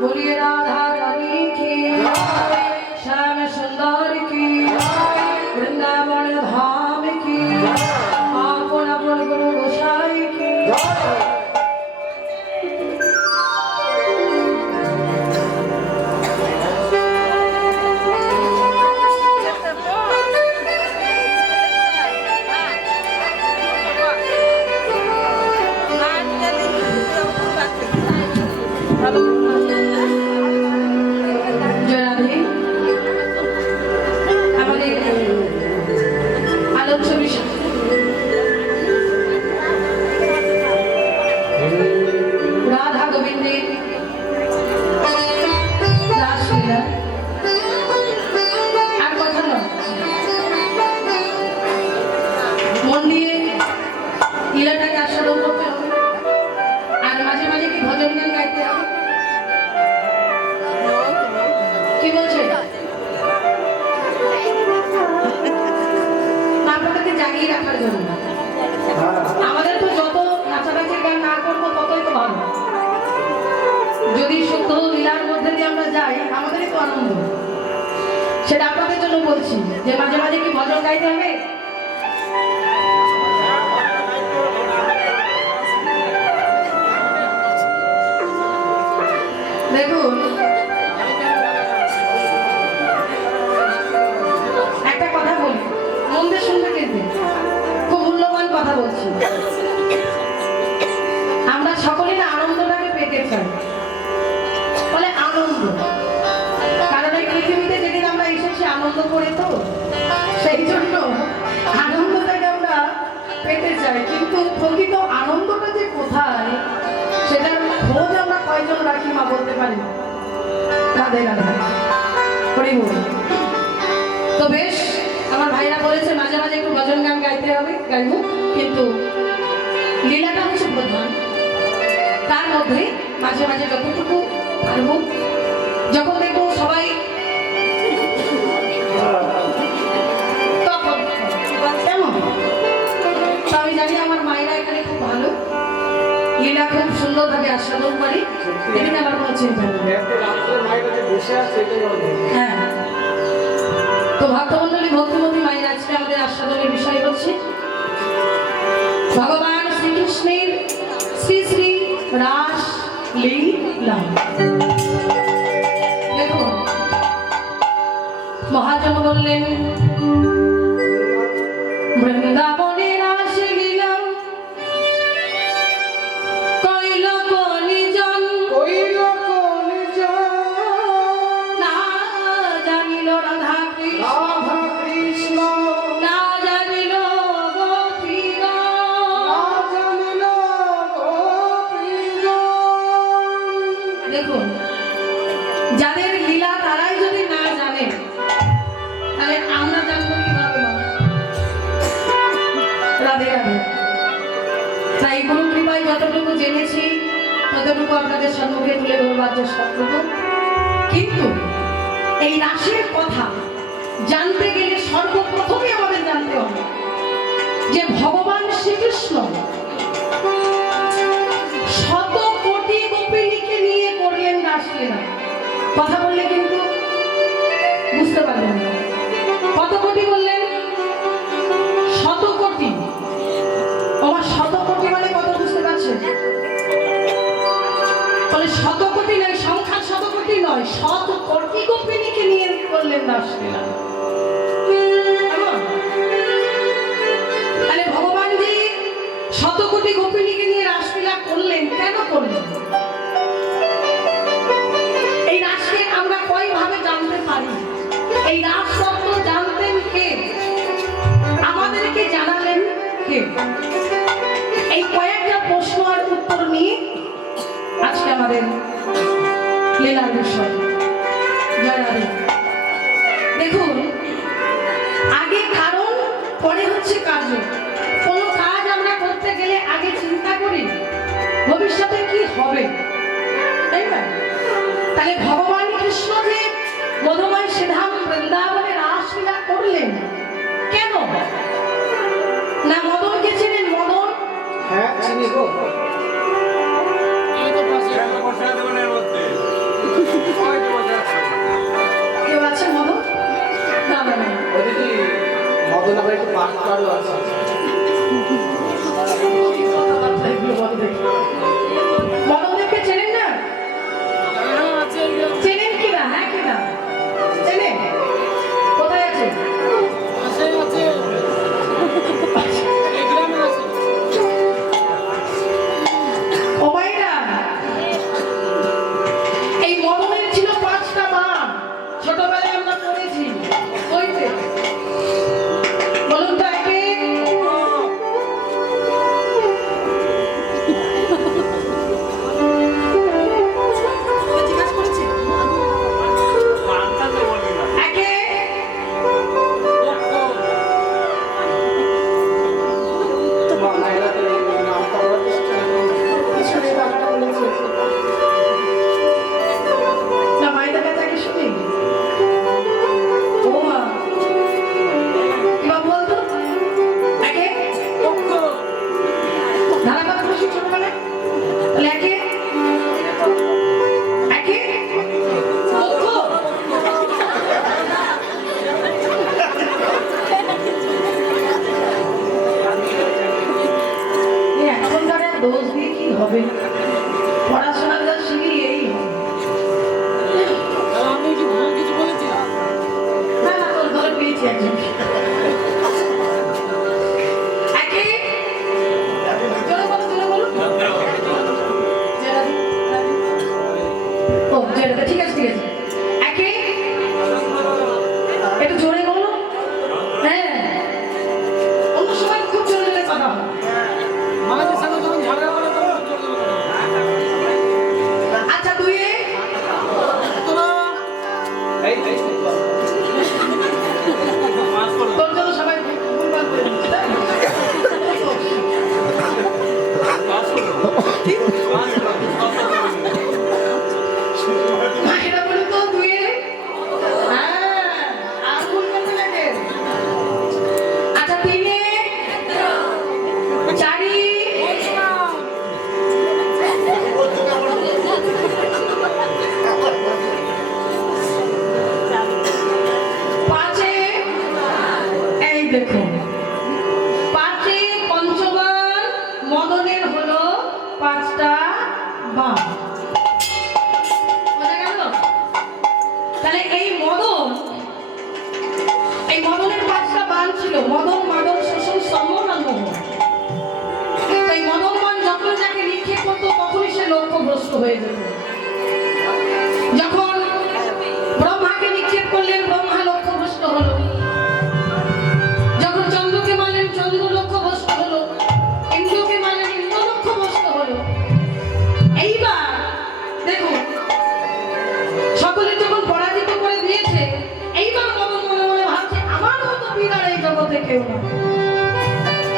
बोलिए राधा रानी की श्याम सुंदर की वृंदावन धाम की आपन आपन गुरु गोसाई की। জয় রাধে। আমাদের আলোচ্য বিষয় রাধা গোবিন্দের রাসলীলা। আর কথা নয়, মন দিয়ে লীলাটাকে আস্বাদন করতে হবে, আর মাঝে মাঝে কি ভজন গান গাইতে হবে। কি বলছে? আপনাদেরকে জাগিয়ে রাখার জন্য। হ্যাঁ আমাদের তো যত নাচানাচির গান না করবো ততই তো ভালো। যদি শুদ্ধ লীলার মধ্যে দিয়ে আমরা যাই আমাদেরই তো আনন্দ। সেটা আপনাদের জন্য বলছি যে মাঝে মাঝে কি ভজন গাইতে হবে। দেখুন একটা কথা বলি, মন দিয়ে শুনতে কিন্তু খুব মূল্যবান কথা বলছি। আমরা সকলে না আনন্দটাকে পেতে চাই, বলে আনন্দ। কারণ এই পৃথিবীতে যেদিন আমরা এসেছি আনন্দ করে, তো সেই জন্য আনন্দটাকে আমরা পেতে চাই। কিন্তু প্রকৃত আনন্দটা যে কোথায় সেটার খোঁজ আমরা কয়জন রাখি মা বলতে পারি না। রাধে রাধে, হরি বল। তো বেশ, আমার ভাইরা বলেছে মাঝে মাঝে একটু ভজন গান গাইতে হবে, গাইব, কিন্তু লীলাটা হচ্ছে প্রধান। তার মধ্যে মাঝে মাঝে যতটুকু পারবো, যখন দেখবো সবাই তখন কেমন। তো আমি জানি আমার মায়েরা এখানে খুব ভালো, লীলা খুব সুন্দরভাবে আস্বাদন করে, এখানে আমার কোনো চিন্তা নেই। এত রাত্রে মায়েরা যে বসে আছে এটাই অনেক। হ্যাঁ, তো ভক্তমন্ডলী ভক্তিমতী মায়ের আজকে আমাদের আস্বাদনের বিষয় হচ্ছে ভগবান শ্রীকৃষ্ণের শ্রী শ্রী রাস লীলা। দেখুন মহাজন বললেন বৃন্দাবনে রাস লীলা কইল কলিজন, কইল কলিজন, না জানিল রাধা কৃষ্ণ, রাধা কৃষ্ণ, না জানিল গোপীগণ। না জানিল গোপীগণ। দেখুন যাদের লীলা তারাই যদি না জানে তাহলে আমরা জানবো কিভাবে? রাধে রাধে। তাই গুরু কৃপায় যতটুকু জেনেছি ততটুকু আপনাদের সম্মুখে তুলে ধরবার চেষ্টা করব। কিন্তু এই রাশির কথা জানতে গেলে সর্বপ্রথমে আমাদের জানতে হবে যে ভগবান শ্রীকৃষ্ণ শত কোটি গোপিনীকে নিয়ে করলেন রাসলীলা। কথা বললে কিন্তু বুঝতে পারবেন না। কত কোটি বললেন? শত কোটি। আমার শত কোটি মানে কত বুঝতে পারছেন? বলে শত কোটি নয়, সংখ্যা শত কোটি নয়, শত কোটি গোপিনীকে নিয়ে করলেন রাসলীলা। তাহলে ভগবান যে শত কোটি গোপিনীকে নিয়ে রাসলীলা করলেন, কেন করলেন? এই রাসকে আমরা কয়ভাবে জানতে পারি? এই রাস তত্ত্ব জানতেন কে? আমাদেরকে জানালেন কে? এই কয়েকটা প্রশ্ন আর উত্তর নিয়ে আজকে আমাদের লীলার বিষয়। জয় রাধে। দেখুন আগে কারণ, পরে হচ্ছে কার্য। কোনো কাজ আমরা করতে গেলে আগে চিন্তা করি ভবিষ্যতে কি হবে, তাই না? তাহলে ভগবান কৃষ্ণ যে মধুময় শ্রীধাম বৃন্দাবনে রাসলীলা করলেন কেন? না মদনকে চেনেন? মদন, হ্যাঁ চিনি গো। এই তো পাশে কেউ আছে মদন? না না না, ওই দিদি মদন আবার একটু পাঠ কারো আছে। কথাবার্তা এগুলো বলে দেখি। মদনদেরকে চেনেন না? আছে এই চেনেন কিনা? হ্যাঁ কিনা চেনেন? কোথায় আছে? পাশে আছে হবে। পড়াশোনা যা শিখি এই হবে। তাহলে আমি কি ভুল কিছু বলেছিলাম? না না, তোর ঘরে পেয়েছি একজন। একে জোরে বলো, জোরে বলো। জেরাদি, জেরাদি। ও জেরাদি, ঠিক আছে ঠিক আছে। একে একটু জোরে বলো। হ্যাঁ, অন্য সময় খুব জোরে জোরে কথা হয়। মাঝে সাথে যখন ঝগড়া করে তখন চলে যাবে। আচ্ছা দুয়ে তোরা তোর জন্য সবাই ভুলভাল করে দিচ্ছে, তাই না? মায়েরা বলে তো দুয়ে, হ্যাঁ, আর ভুল করতে লাগে। আচ্ছা তিনে, চারি, পাঁচে, এই দেখুন, পাঁচে পঞ্চবান মদনের হলো 5টা বান। বোঝা গেল? তাহলে এই মদনের 5টা বান ছিল, মদন, মাদন, শোষণ, সম্মন আর মোহন। তাই মদন বান যখন যাকে নিক্ষেপ করতো তখনই সে লক্ষ্যভ্রষ্ট হয়ে যেত। যখন ব্রহ্মাকে নিক্ষেপ করলেন, ব্রহ্মা লক্ষ্যভ্রষ্ট হলো। যখন চন্দ্রকে মারলেন, চন্দ্র লক্ষ্যভ্রষ্ট হলো। ইন্দ্রকে মারলেন, ইন্দ্র লক্ষ্যভ্রষ্ট হলো। এইবার দেখুন, সকলে যখন পরাজিত করে দিয়েছে, এইবার মদন মনে মনে ভাবছে আমার মতো বিরাট এই জগতে কেউ না।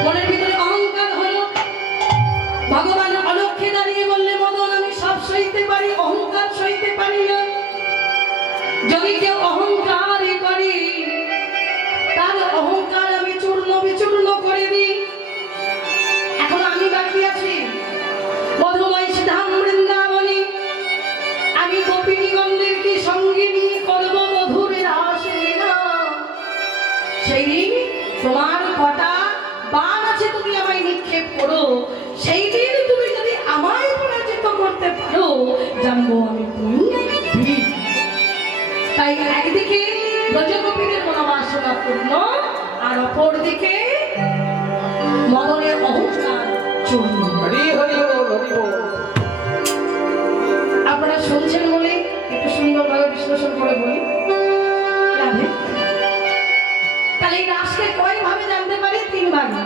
মনের ভিতরে অহংকার হলো। ভগবান অলক্ষ্যে দাঁড়িয়ে বললে, মদন আমি সব সইতে পারি, অহংকার সইতে পারি না। যদি কেউ অহংকারই করি, তার অহংকার আমি চূর্ণ বিচূর্ণ করে দিই। এখন আমি বাকি আছি মধুময় সিধাম বৃন্দাবনী। আমি গোপিনীগণদেরকে সঙ্গে নিয়ে করব মধুর রাস লীলা। সেই দিন তোমার কটা বান আছে তুমি আমায় নিক্ষেপ করো, সেই দিন তুমি যদি আমায় পরাজিত করতে পারো, জানবো আমি তুমি বীর। তাই একদিকে ব্রজগোপীদের মনোবাসনা পূর্ণ, আর অপরদিকে মদনের অহংকার চূর্ণ। হরি হরি বল, হরি বল। আপনারা শুনছেন বলে একটু সুন্দরভাবে বিশ্লেষণ করে বলি। রাধে, তাহলে এই রাসকে কয় ভাবে জানতে পারি? 3 ভাগে।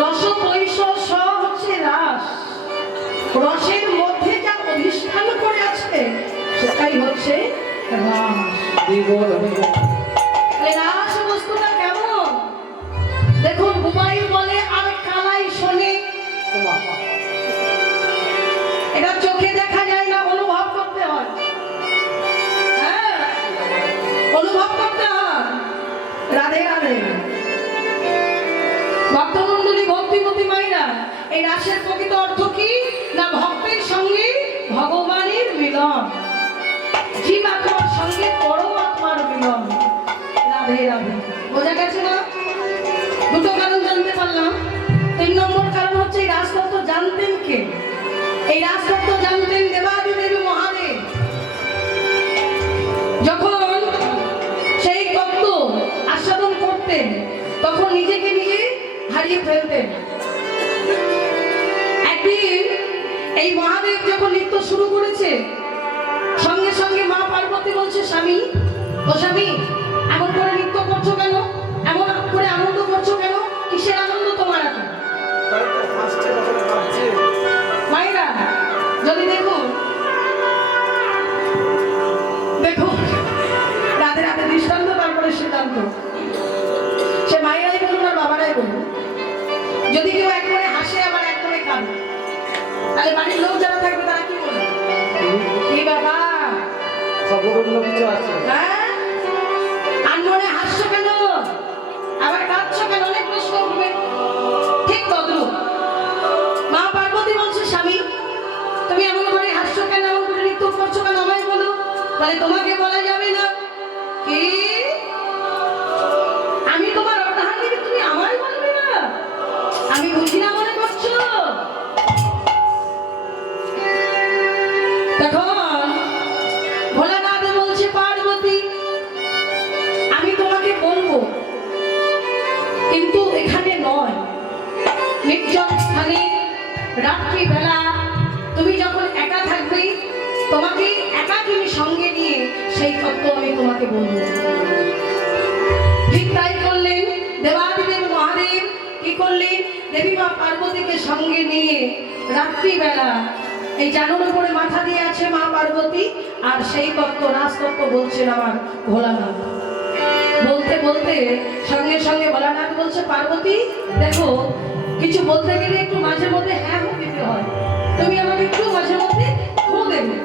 রস, পৈশ, স হচ্ছে রাস। রসের মধ্যে যা অধিষ্ঠান করে আছে সেটাই হচ্ছে রাস। হরি বল, হরি বল। তাহলে রাস বস্তুটা কেমন? দেখুন, বুবাই বলে আর কালাই শোনে। এটা চোখে দেখা যায় না, অনুভব করতে হয়। হ্যাঁ, অনুভব করতে হয়। রাধে রাধে। ভক্তমণ্ডলী, ভক্তিমতী মায়েরা, এই রাসের প্রকৃত অর্থ কি? না ভক্তের সঙ্গে ভগবানের মিলন, জীবাত্মার সঙ্গে পরমাত্মার মিলন। রাধে রাধে। বোঝা গেছে না? দুটো কারণ জানতে পারলাম। 3 নম্বর কারণ হচ্ছে এই রাসতত্ত্ব জানতেন কে? এই রাসতত্ত্ব জানতেন দেবাদিদেবী মহাদেব। যখন সেই তত্ত্ব আস্বাদন করতেন, তখন নিজেকে নিজে হারিয়ে ফেলতেন। একদিন এই মহাদেব যখন নৃত্য শুরু করেছে, সঙ্গে সঙ্গে মা পার্বতী বলছে, স্বামী, ও স্বামী, এমন করে নৃত্য করছো কেন? এমন করে আনন্দ করছো কেন? কিসের আনন্দ তোমার এত? মায়েরা যদি দেখুন, দেখুন রাধে রাধে দৃষ্টান্ত, তারপরে সিদ্ধান্ত। সে মায়েরাই বলুন আর বাবারাই বলুন, যদি কেউ এক করে হাসে আবার এক করে কাঁদে, তাহলে বাড়ির লোক যারা থাকবে তারা কি বলবে? কি বাবা, খবর অন্য কিছু আছে। হ্যাঁ, আনমনে হাসছো কেন, আবার কাঁদছো কেন, অনেক প্রশ্ন উঠবে। ঠিক তদ্রূপ মা পার্বতী বলছে, স্বামী, তুমি এমন করে হাসছো কেন, এমন করে নৃত্য করছো কেন, আমায় বলো। তাহলে তোমাকে বলা যাবে না কি আমি তোমার অর্ধাঙ্গিনী, তুমি আমায় বলবে না? আমি বুঝি না মনে করছো? কিন্তু এখানে নয়, নির্জন স্থানে রাত্রিবেলা তুমি যখন একা থাকবে, তোমাকে একাকিনী সঙ্গে নিয়ে সেই তত্ত্ব আমি তোমাকে বলবো। ঠিক তাই করলেন দেবাদিদেব মহাদেব। কি করলেন? দেবী মা পার্বতীকে সঙ্গে নিয়ে রাত্রিবেলা এই জানুর উপরে মাথা দিয়ে আছে মা পার্বতী, আর সেই তত্ত্ব রাজতত্ত্ব বলছেন আমার ভোলানাথ। বলতে বলতে সঙ্গে সঙ্গে ভোলানাথ বলছে, পার্বতী দেখো, কিছু বলতে গেলে একটু মাঝে মধ্যে হ্যাঁ হো দিতে হয়, তুমি আমাকে একটু মাঝে মধ্যে হো দেবে।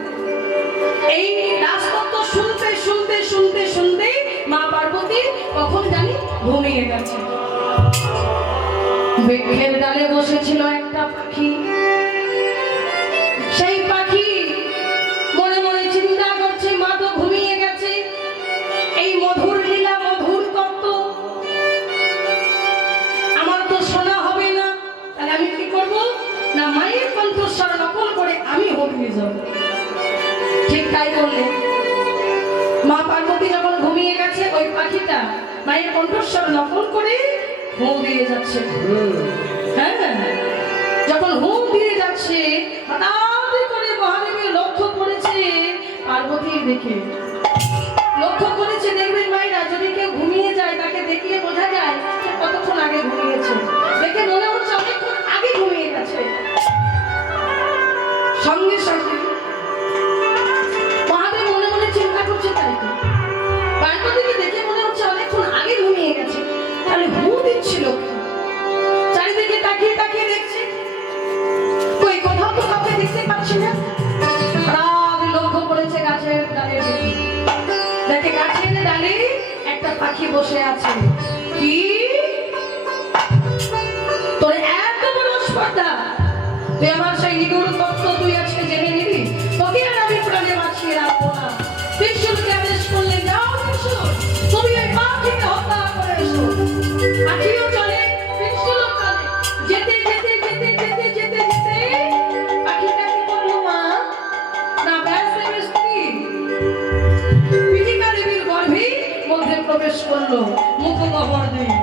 এই রাজতত্ত্ব শুনতে শুনতে শুনতে শুনতে মা পার্বতী কখন জানি ঘুমিয়ে গেছে। বৃক্ষের ডালে বসেছিল একটা পাখি। সেই পাখি মনে মনে চিন্তা করছে, মা তো ঘুমিয়ে গেছে, এই মধুর লীলা মধুর তত্ত্ব আমার তো শোনা হবে না, তাহলে আমি কি করব না, মায়ের কণ্ঠস্বর নকল করে আমি ঘুমিয়ে যাব। ঠিক তাই করলে মা পার্বতী যখন ঘুমিয়ে গেছে, ওই পাখিটা মায়ের কণ্ঠস্বর নকল করে ঘুম দিয়ে যাচ্ছে। হ্যাঁ, যখন ঘুম দিয়ে যাচ্ছে হঠাৎ করে মহাদেবের লক্ষ্য করেছে পার্বতীর দিকে। লক্ষ্য করেছে, দেখবেন মায়েরা যদি কেউ ঘুমিয়ে যায় তাকে দেখলে বোঝা যায় সে কতক্ষণ আগে ঘুমিয়েছে, দেখে মনে হচ্ছে অনেকক্ষণ আগে ঘুমিয়ে গেছে। সঙ্গে সঙ্গে মহাদেব মনে মনে চিন্তা করছে, তাই তো পার্বতীকে দেখে মনে হচ্ছে অনেকক্ষণ আগে ঘুমিয়ে গেছে, তাহলে ঘুম দিচ্ছিল। চারিদিকে তাকিয়ে তাকিয়ে দেখছে, কই কোথাও তো কাউকে দেখতে পাচ্ছি না। হঠাৎ লক্ষ্য করেছে গাছের ডালে, দেখে গাছের ডালে একটা পাখি বসে আছে। কি তোর এত বড় স্পর্ধা, তুই আমার সেই নিগুড় তত্ত্ব তুই আজকে জেনে নিবি, তোকে আর আমি প্রাণে বাঁচিয়ে রাখবো না। ত্রিশূলকে আদেশ করলেন, যাও ত্রিশূল, তুমি ওই পাখিকে হত্যা করে এসো। পাখিও চলে, ত্রিশূলও চলে। যেতে যেতে যেতে যেতে যেতে যেতে পাখিটা কি করলো মা, না ব্যাসদেবের স্ত্রী পিঠিকা দেবীর গর্ভে মধ্যে প্রবেশ করলো মুখগহ্বর দিয়ে।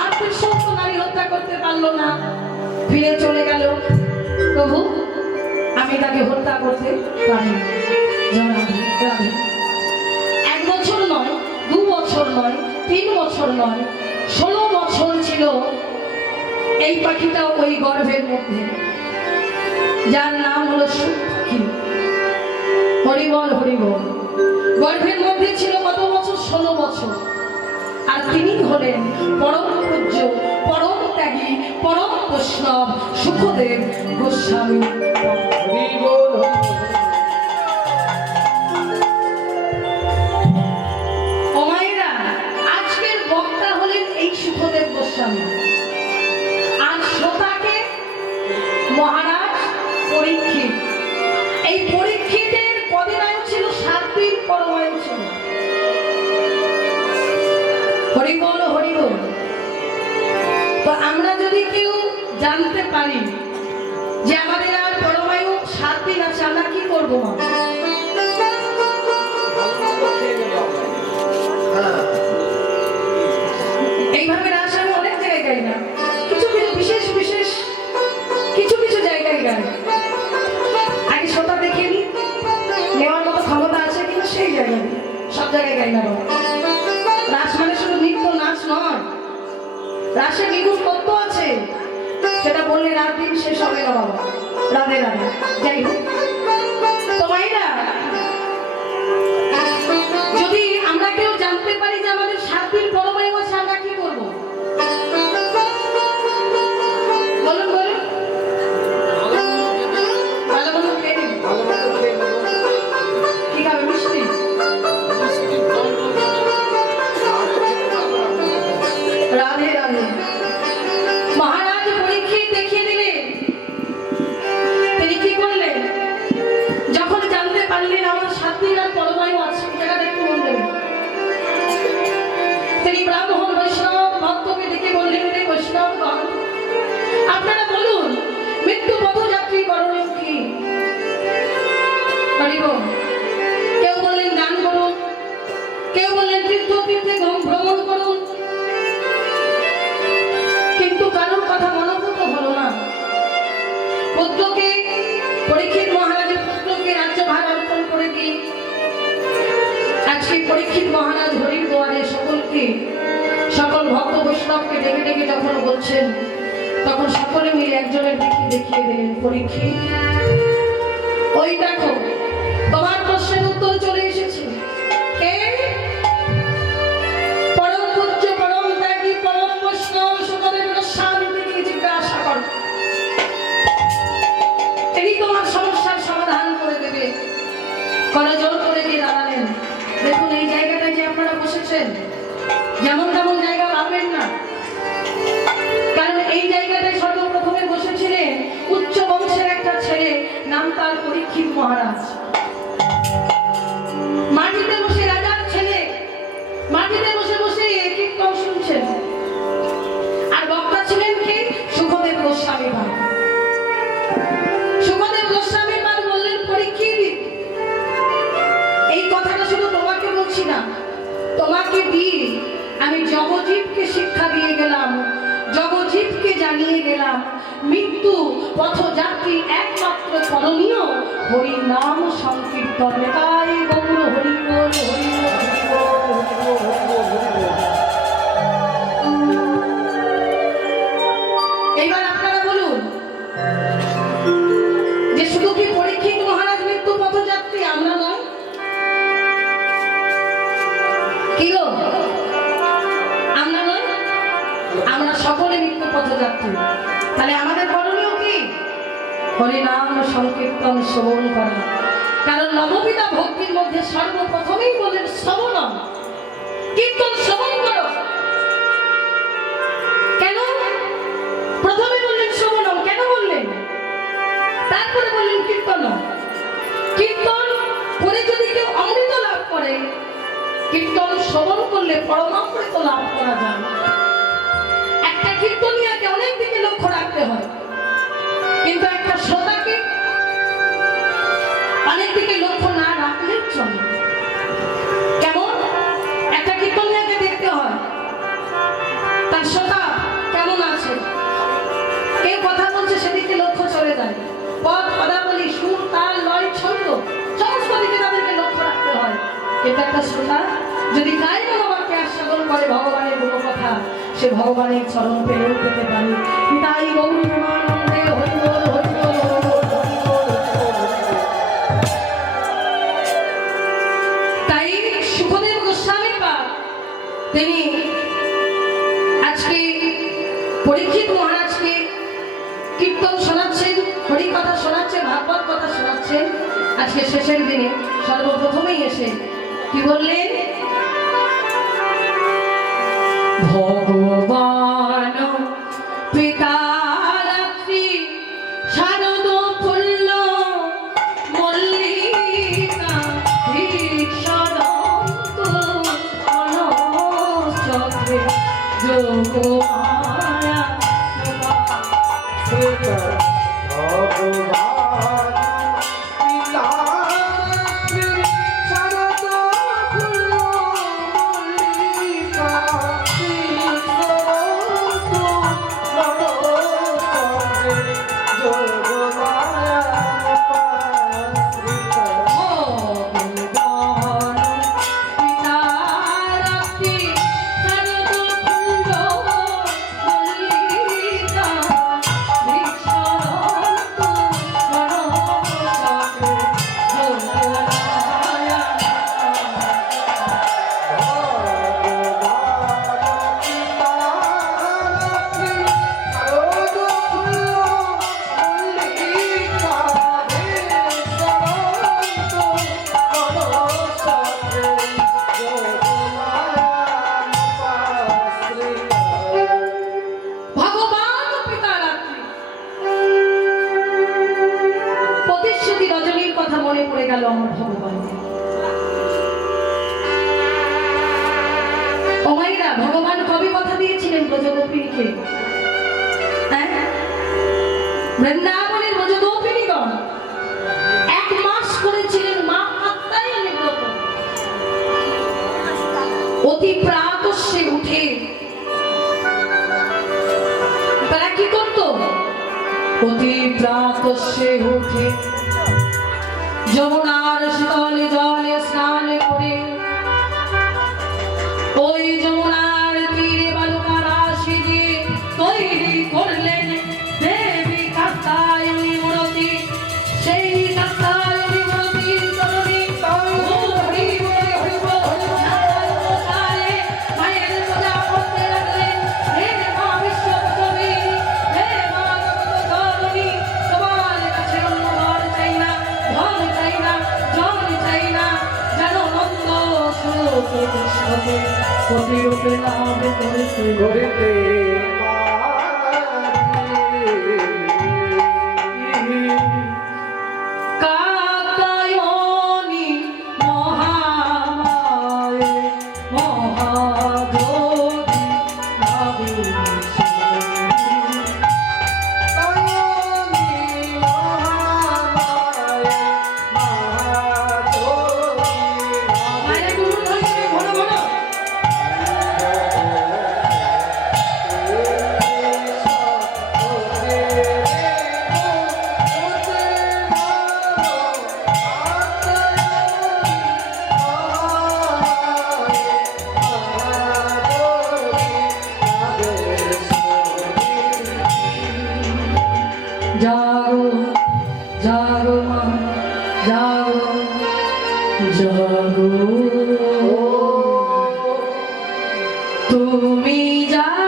আর ত্রিশূল তো নারী হত্যা করতে পারলো না, ফিরে চলে গেল। প্রভু, আমি তাকে হত্যা করতে পারি। এক বছর নয়, 2 বছর নয়, 3 বছর নয়, 16 বছর ছিল এই পাখিটা ওই গর্ভের মধ্যে, যার নাম হলো সুখ পাখি। হরিবল হরিবল। গর্ভের মধ্যে ছিল কত বছর? 16 বছর। আর তিনি হলেন পরম পূজ্য, পরম ত্যাগী, পরম বৈষ্ণব সুখদেব গোস্বামী। ও মায়েরা, আজকের বক্তা হলেন এই সুখদেব গোস্বামী। আর শ্রোতাকে মহারাজ পরীক্ষিত। এই পরীক্ষিতের পদিনায়ু ছিল 7 দিন, পরমায়ু ছিল। হরিবল হরিবল। তো আমরা যদি কেউ জানতে পারি যে আমাদের আর পরমায়ু 7 দিন আছে, আমরা কি করবো? এইভাবে রাস আমি অনেক জায়গায় গাই না, কিছু কিছু বিশেষ বিশেষ কিছু কিছু জায়গায় গাই। আগে শ্রোতা দেখে নি নেওয়ার মতো ক্ষমতা আছে কিনা, সেই জায়গায়। সব জায়গায় গাই না বাবা। রাস মানে শুধু নৃত্য নাচ নয়, রাসের নিগুণ তত্ত্ব আছে, সেটা বললে রাত দিন শেষ হবে না বাবা। রাধে রাধে। যাই হোক, তো মায়েরা, যদি আমরা কেউ জানতে পারি যে আমাদের 7 দিন পরমায়ু আছে, আমরা কি করবো? বলুন বলুন। ভালো ভালো খেয়ে নিন। কি খাবে? মিষ্টি? রাধে রাধে। মহারাজ পরীক্ষিত দেখিয়ে দিলেন। তিনি কি করলেন? যখন জানতে পারলেন আমার 7 দিন আর পরমায়ু আছে, জায়গাটা একটু মন দেবেন। তিনি ব্রাহ্মণ বৈষ্ণব আজকে পরীক্ষিত মহারাজ হরির দুয়ারে সকলকে, সকল ভক্ত বৈষ্ণবকে ডেকে ডেকে যখন বলছেন, তখন সকলে মিলে একজনের দিকে দেখিয়ে দিলেন, পরীক্ষিত ওই দেখো তোমার প্রশ্নের উত্তর চলে এসেছে। কে? পরম পূজ্য পরম ত্যাগী পরম বৈষ্ণব সুখদেব গোস্বামীকে নিয়ে জিজ্ঞাসা কর, তিনি তোমার সমস্যার সমাধান করে দেবে। করজোড় করে গিয়ে দাঁড়ালেন। দেখুন এই জায়গাটায় যে আপনারা বসেছেন, যেমন তেমন জায়গা পাবেন না, কারণ এই জায়গাটায় সর্বপ্রথমে বসেছিলেন উচ্চ বংশের একটা ছেলে, নাম তার পরীক্ষিত মহারাজ। মাটিতে বসে রাজার ছেলে, মাটিতে বসে বসে কীর্তন শুনছেন। আর বক্তা ছিলেন কি? সুখদেব গোস্বামী ভাই। সুখদেব গোস্বামী ভাই বললেন, পরীক্ষিত এই কথাটা শুধু তোমাকে বলছি না, তোমাকে দিয়ে আমি জগজীবকে শিক্ষা দিয়ে গেলাম, জগজীবকে জানিয়ে গেলাম, মৃত্যু পথযাত্রী একমাত্র করণীয় হরি নাম সংকীর্তন। তাই গৌর হরি বল, হরি বল, হরি বল, হরি বল, হরি বল, হরি বল। এইবার আপনারা বলুন যে শুধু কি পরীক্ষিত মহারাজ মৃত্যু পথযাত্রী, আমরা নয়? কি গো, আমরা নয়? আমরা সকলে মৃত্যু পথযাত্রী। তাহলে আমাদের করণীয় কি? হরিনাম সংকীর্তন শ্রবণ করা। কারণ নববিধা ভক্তির মধ্যে সর্বপ্রথমেই বলেন শ্রবণম, কীর্তন শ্রবণ করো। কেন প্রথমে বললেন শ্রবণম? কেন বললেন? তারপরে বললেন কীর্তন। কীর্তন করে যদি কেউ অমৃত লাভ করে, কীর্তন শ্রবণ করলে পরমামৃত লাভ করা যায়। একটা কীর্তনিয়াকে অনেক দিকে লক্ষ্য রাখতে হয়, কিন্তু একটা শ্রোতাকে অনেক দিকে লক্ষ্য না রাখলে চলে। কেমন? একটা কীর্তনিয়াকে দেখতে হয় তার শ্রোতা কেমন আছে, কে কথা বলছে সেদিকে লক্ষ্য চলে যায়। পদ পদাবলী, সুর, তাল, লয়, ছন্দ সমস্ত দিকে তাদেরকে লক্ষ্য রাখতে হয়। কিন্তু একটা শ্রোতা যদি গায়ে ভগবানকে আস্বাদন করে ভগবানের কোনো কথা, সে ভগবানের চরণ পেয়েও পেতে পারে। তাই গৌর প্রেমানন্দে হরি বল, হরি বল, হরি বল, হরি বল, হরি বল। তাই সুখদেব গোস্বামী পাদ তিনি আজকে পরীক্ষিত মহারাজকে কীর্তন শোনাচ্ছেন, হরি কথা শোনাচ্ছেন, ভাগবত কথা শোনাচ্ছেন। আজকে শেষের দিনে সর্বপ্রথমেই এসে কি বললেন? ভগবান পিতা রাত্রি শারদ ফুল্ল মল্লিকা ঈশ্বরন্ত অনচক্রে যোগ মায়া ভগবান কবে কথা দিয়েছিলেন ব্রজগোপিনীকে? বৃন্দাবনের ব্রজগোপিনীগণ 1 মাস করেছিলেন মা কাত্যায়নী ব্রত। অতি প্রাতঃে উঠে তারা কি করত? অতি প্রাতঃে উঠে যমুনার শীতল জলে স্নান করে করিতে কাকায়নি মহামায়ে মহাগৌরী মায়ের গুরু ধরে ঘন ঘন জাগো জাগো মা জাগো জাগো তুমি জাগো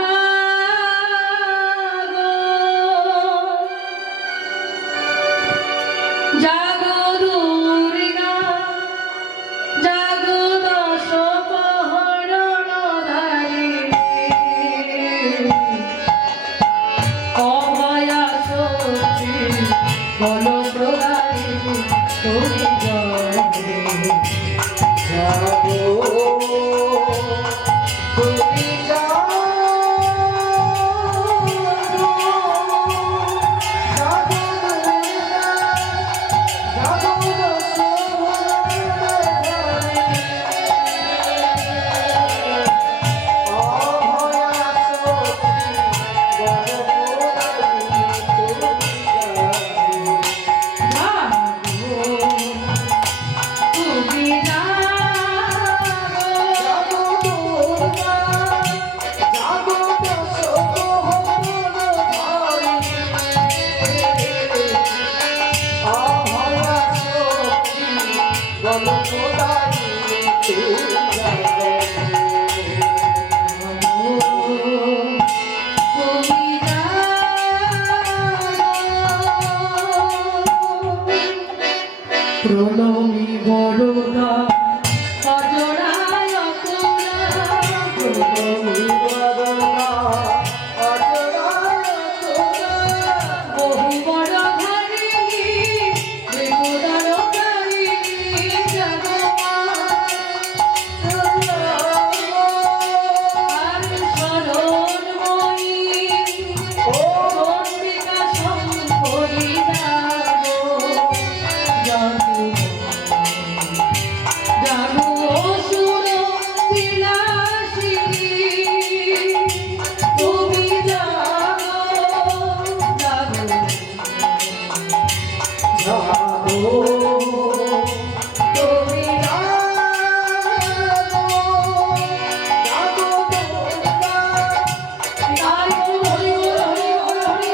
জাগো দুর্গা জাগো দশ প্রহরণধারী অভয়া শক্তি বল প্রদায়ী তুমি জাগে জাগো তুমি জাগো প্রণমী বড়দা অজরায় অকুলা বহু বড় ধারিণী দেবদার কারিণী জগমা আর শরণময়ী চন্ডিকা শঙ্করী জাগো জাগো জাগো অসুর বিলাসিনী তুমি জাগো জাগো তুমি জাগো হরি বল হরি বল হরি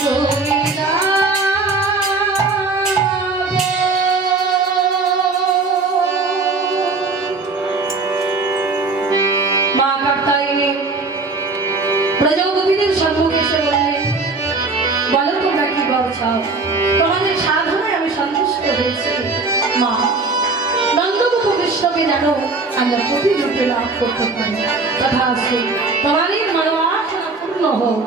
তুমি মা কার্তায়িনী প্রজাপতিদের সম্মুখে এসে বললেন, বলো তোমরা কি বলছো? তোমাদের সাধনায় আমি সন্তুষ্ট হয়েছি মা। নন্দগোপ কৃষ্ণকে জানো আমরা প্রতি রূপে লাভ করতে পারি। তথা আছে তোমাদের মনোবাসনা পূর্ণ হোক।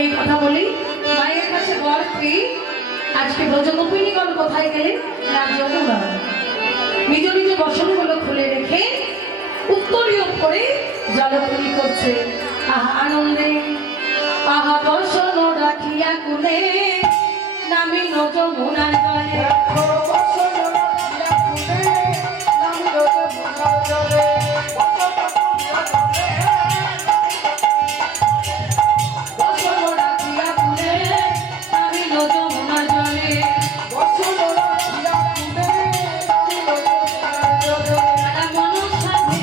এই কথা বলি মায়ের কাছে বর পেয়ে আজকে ব্রজগোপিনীগণ কোথায় গেলেন? না যমুনা। নিজ নিজ বসনগুলো খুলে রেখে উত্তরীয় করে জলপুরি করছে। আহা আনন্দে আহা বসন রাখিয়া কুলে নামিল যমুনার জলে। বসন রাখিয়া কুলে নামিল যমুনার জলে। তারা মনসাধে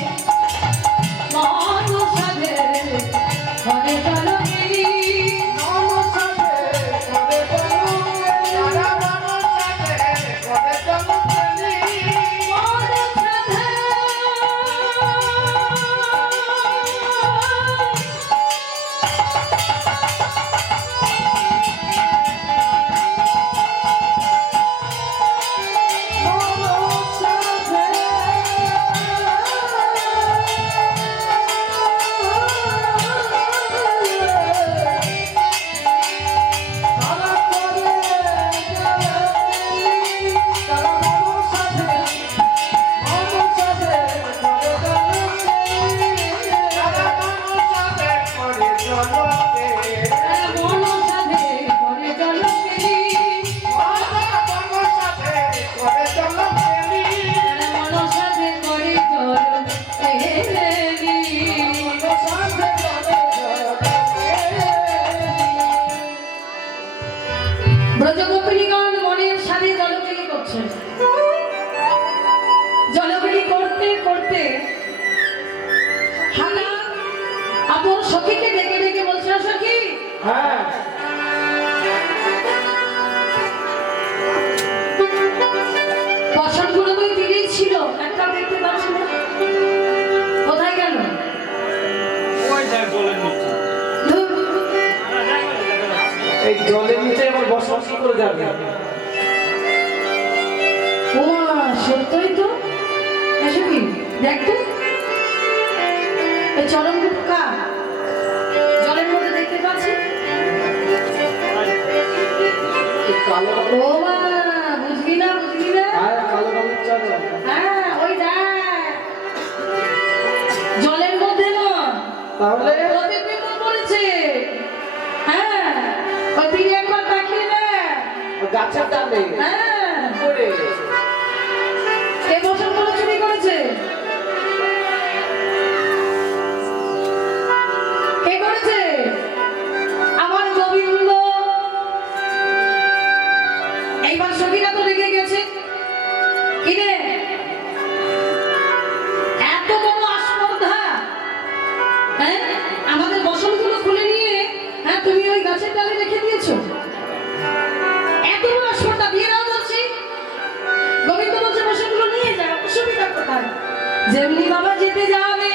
মনসাধে ঘরে জলগিরি। ঘরে হানা আপন সখীকে ডেকে ডেকে বলছে, সখী হ্যাঁ বসনগুলো ওই তীরেই ছিল, একটা দেখতে পাচ্ছি না, কোথায় গেল? ওই দেখ জলের নিচে। ধুর, এই জলের নিচে আবার বসবাস কি করে যাবে? ওমা সত্যই তো। এসে কি দেখ তো, এই চরম গুটকা জলের মধ্যে দেখতে পাচ্ছি। এই কালো কালো ও মা, বুঝলি না বুঝলি না? হ্যাঁ কালো কালো চাচা হ্যাঁ ওই দেখ জলের মধ্যে না তাহলে প্রতিবিম্ব পড়েছে। হ্যাঁ ওই তীরে একবার তাকিয়ে দেখ। গাছের ডালে হ্যাঁ করে এই বসনগুলো চুরি করেছে। কে করেছে? আমার গোবিন্দ। এইবার সখীরা তো রেগে গেছে। কিরে এত বড় আস্পর্ধা, হ্যাঁ আমাদের বসনগুলো খুলে নিয়ে, হ্যাঁ তুমি ওই গাছের ডালে রেখে দিয়েছো। এত বড় আস্পর্ধা, দিয়ে দাও বলছি। গোবিন্দ বলছে বসনগুলো নিয়ে যাও, অসুবিধা কোথায়? যেমনি বাবা যেতে যাবে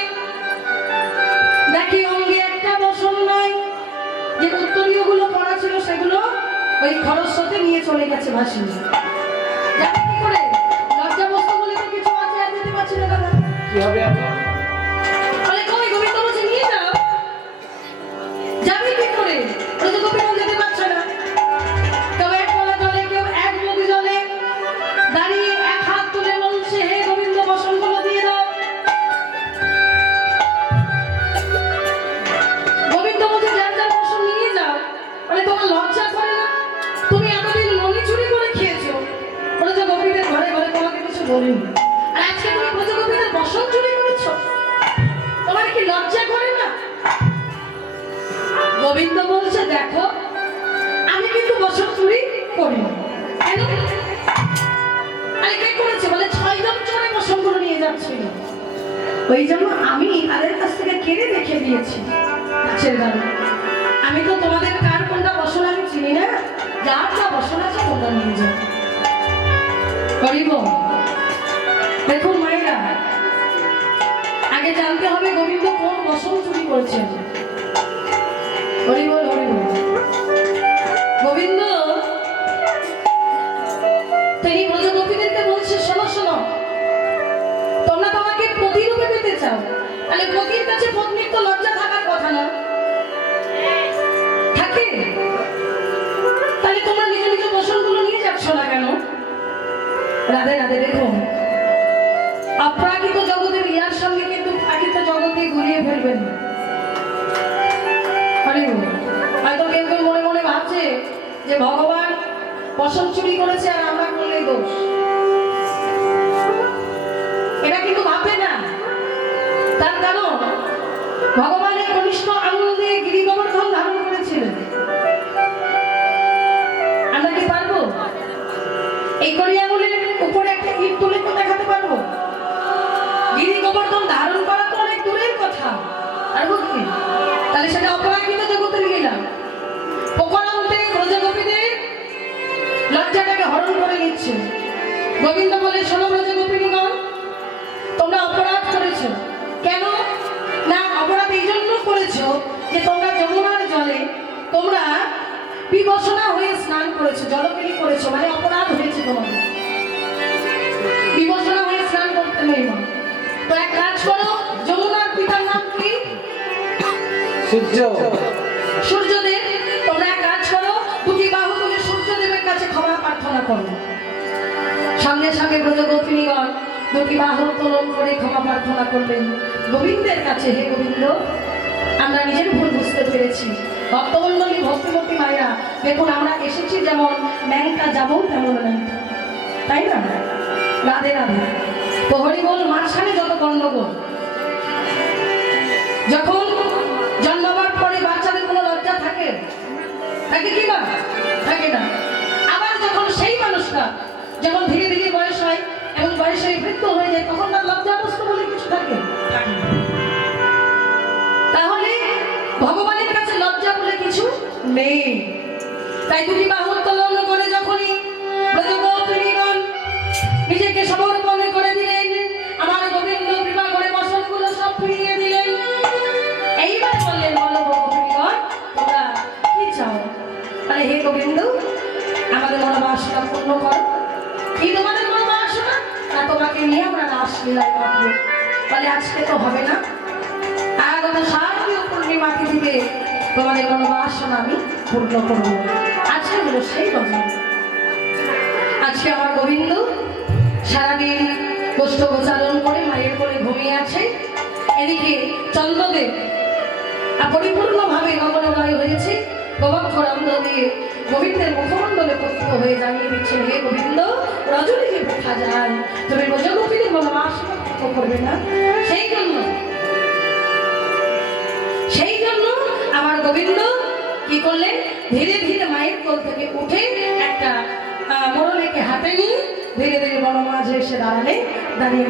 দেখি অঙ্গে একটা বসন নাই, যে উত্তরীয় গুলো পড়া ছিল সেগুলো ওই খরস্রোতে নিয়ে চলে গেছে ভাসিয়ে। যাবে কি করে? লজ্জা বস্তু বলে তো কিছু আছে, আর যেতে পারছি না দাদা। কি হবে এখন? বলে কই গোবিন্দ বলছে নিয়ে যাও। যাবে কি করে? ওই তো গোবিন্দ যেতে পারছে না। কেউ এক গলা জলে, কেউ এক মুখ জলে দাঁড়িয়ে এক হাত তুলে বলছে, হে গোবিন্দ বসনগুলো দিয়ে দাও। গোবিন্দ বলছে যার যার বসন নিয়ে যাও। বলে তোমার লজ্জা করে না? তুমি এতদিন ননি চুরি করে খেয়েছো। বলে যে গোপীদের ঘরে ঘরে তোমাকে কিছু বলিনি, আর আজকে তুমি ব্রজগোপীদের বসন চুরি করেছো, তোমার কি লজ্জা করে না? গোবিন্দ বলছে দেখো আমি কিন্তু বসন চুরি করিনি। কেন? আরে কে করেছে? বলে 6 জন চোরে বসনগুলো নিয়ে যাচ্ছিল, ওই জন্য আমি তাদের কাছ থেকে কেড়ে রেখে দিয়েছি গাছের ডালে। আমি তো তোমাদের কার কোনটা বসন আমি চিনি না, যার যা বসন আছে তোমরা নিয়ে যাও। করিব দেখুন মায়েরা, আগে জানতে হবে গোবিন্দ কোন বসন চুরি করেছেন। হরিবল হরিবল। গোবিন্দ তিনি ব্রজগোপীদেরকে বলছে, শোনো শোনো, তোমরা তো আমাকে পতিরূপে পেতে চাও, তাহলে পতির কাছে পত্নীর তো লজ্জা থাকার কথা না, থাকে? তাহলে তোমরা নিজ নিজ বসনগুলো নিয়ে যাচ্ছ না কেন? রাধে রাধে। দেখুন অপ্রাকৃত জগতের ইয়ার সঙ্গে কিন্তু প্রাকৃত জগতে ঘুরিয়ে ফেলবেন। হয়তো কেউ কেউ মনে মনে ভাবছে যে ভগবান বসন চুরি করেছে আর আমরা করলেই দোষ, এটা কিন্তু ভাববে না। তার কারণ ভগবান এই কনিষ্ঠ আঙুল দিয়ে গিরি গোবর্ধন ধারণ করেছিলেন। আমরা কি পারবো এই কড়ি আঙুলের উপরে একটা ইট তুলে তো দেখাতে পারবো? গিরি গোবর্ধন ধারণ করা তো অনেক দূরের কথা, আর বুঝলি তাহলে সেটা অপরাকৃত জগতের লীলা। পোকরান্তে ব্রজগোপীদের লজ্জাটাকে হরণ করে নিচ্ছে। গোবিন্দ বলে, শোনো ব্রজগোপিনীগণ, তোমরা অপরাধ করেছো। কেন না? অপরাধ এই জন্য করেছো যে তোমরা যমুনার জলে তোমরা বিবসনা হয়ে স্নান করেছো, জলকেলি করেছো, মানে অপরাধ হয়েছে তোমাদের। বিবসনা হয়ে স্নান করতে নেই। তো এক কাজ করো, যমুনার পিতার নাম কি? সূর্য। সূর্যদেব। তোমরা এক কাজ করো, দুটি বাহু তুলে সূর্যদেবের কাছে ক্ষমা প্রার্থনা করো। সঙ্গে সঙ্গে ব্রজগোপিনীগণ দুটি বাহু উত্তোলন করে ক্ষমা প্রার্থনা করলেন গোবিন্দের কাছে। হে গোবিন্দ, আমরা নিজের ভুল বুঝতে পেরেছি। ভক্তমণ্ডলী ভক্তিমতী মায়েরা দেখুন, আমরা এসেছি যেমন ন্যাংটা যাবো তেমন ন্যাংটা, তাই না? রাধে রাধে। তো হরিবোল মাঝখানে যত গণ্ডগোল, যখন জন্মাবার পরে বাচ্চাদের কোনো লজ্জা থাকে থাকে কি না? থাকে না। আবার যখন সেই মানুষটা যখন ধীরে ধীরে বয়স হয় এবং বয়সে বৃদ্ধ হয়ে যায়, তখন তার লজ্জা বস্তু বলে কিছু থাকে? নেই। তাই দুটি বাহু উত্তোলন করে যখনই ব্রজগোপিনীগণ নিজেকে সমর্পণ করে দিলেন, আমার গোবিন্দ কৃপা করে বসনগুলো সব ফিরিয়ে দিলেন। এইবার বললেন, বলো গোপিনীগণ তোমরা কি চাও? তাহলে হে গোবিন্দ, আমাদের মনোবাসনা পূর্ণ করো। কি তোমাদের মনোবাসনা? না তোমাকে নিয়ে আমরা রাসলীলায় কাটবো। বলে আজকে তো হবে না, আগত শারদীয় পূর্ণিমাকে দিবে তোমাদের মনোবাসনা আমি পূর্ণ করবো। আজকে হলো সেই রজনী। আজকে আমার গোবিন্দ সারাদিন কোষ্ঠোপচারণ করে মায়ের কোলে ঘুমিয়ে আছে। এদিকে চন্দ্রদেব পরিপূর্ণভাবে নবনোদয় হয়েছে। গোবক্ষরন্ধ্র দিয়ে গোবিন্দের মুখমণ্ডলে পতিত হয়ে জানিয়ে দিচ্ছেন, হে গোবিন্দ, রজনীকে দেখা যায়, তুমি ব্রজগোপীদের মনোবাসনা পূর্ণ করবে না। সেই জন্য আমার গোবিন্দ কি করলেন, ধীরে ধীরে মায়ের কোল থেকে উঠে একটা মোড়লেকে হাতে নিয়ে ধীরে ধীরে বড় মাঝে এসে দাঁড়ালেন। দাঁড়িয়ে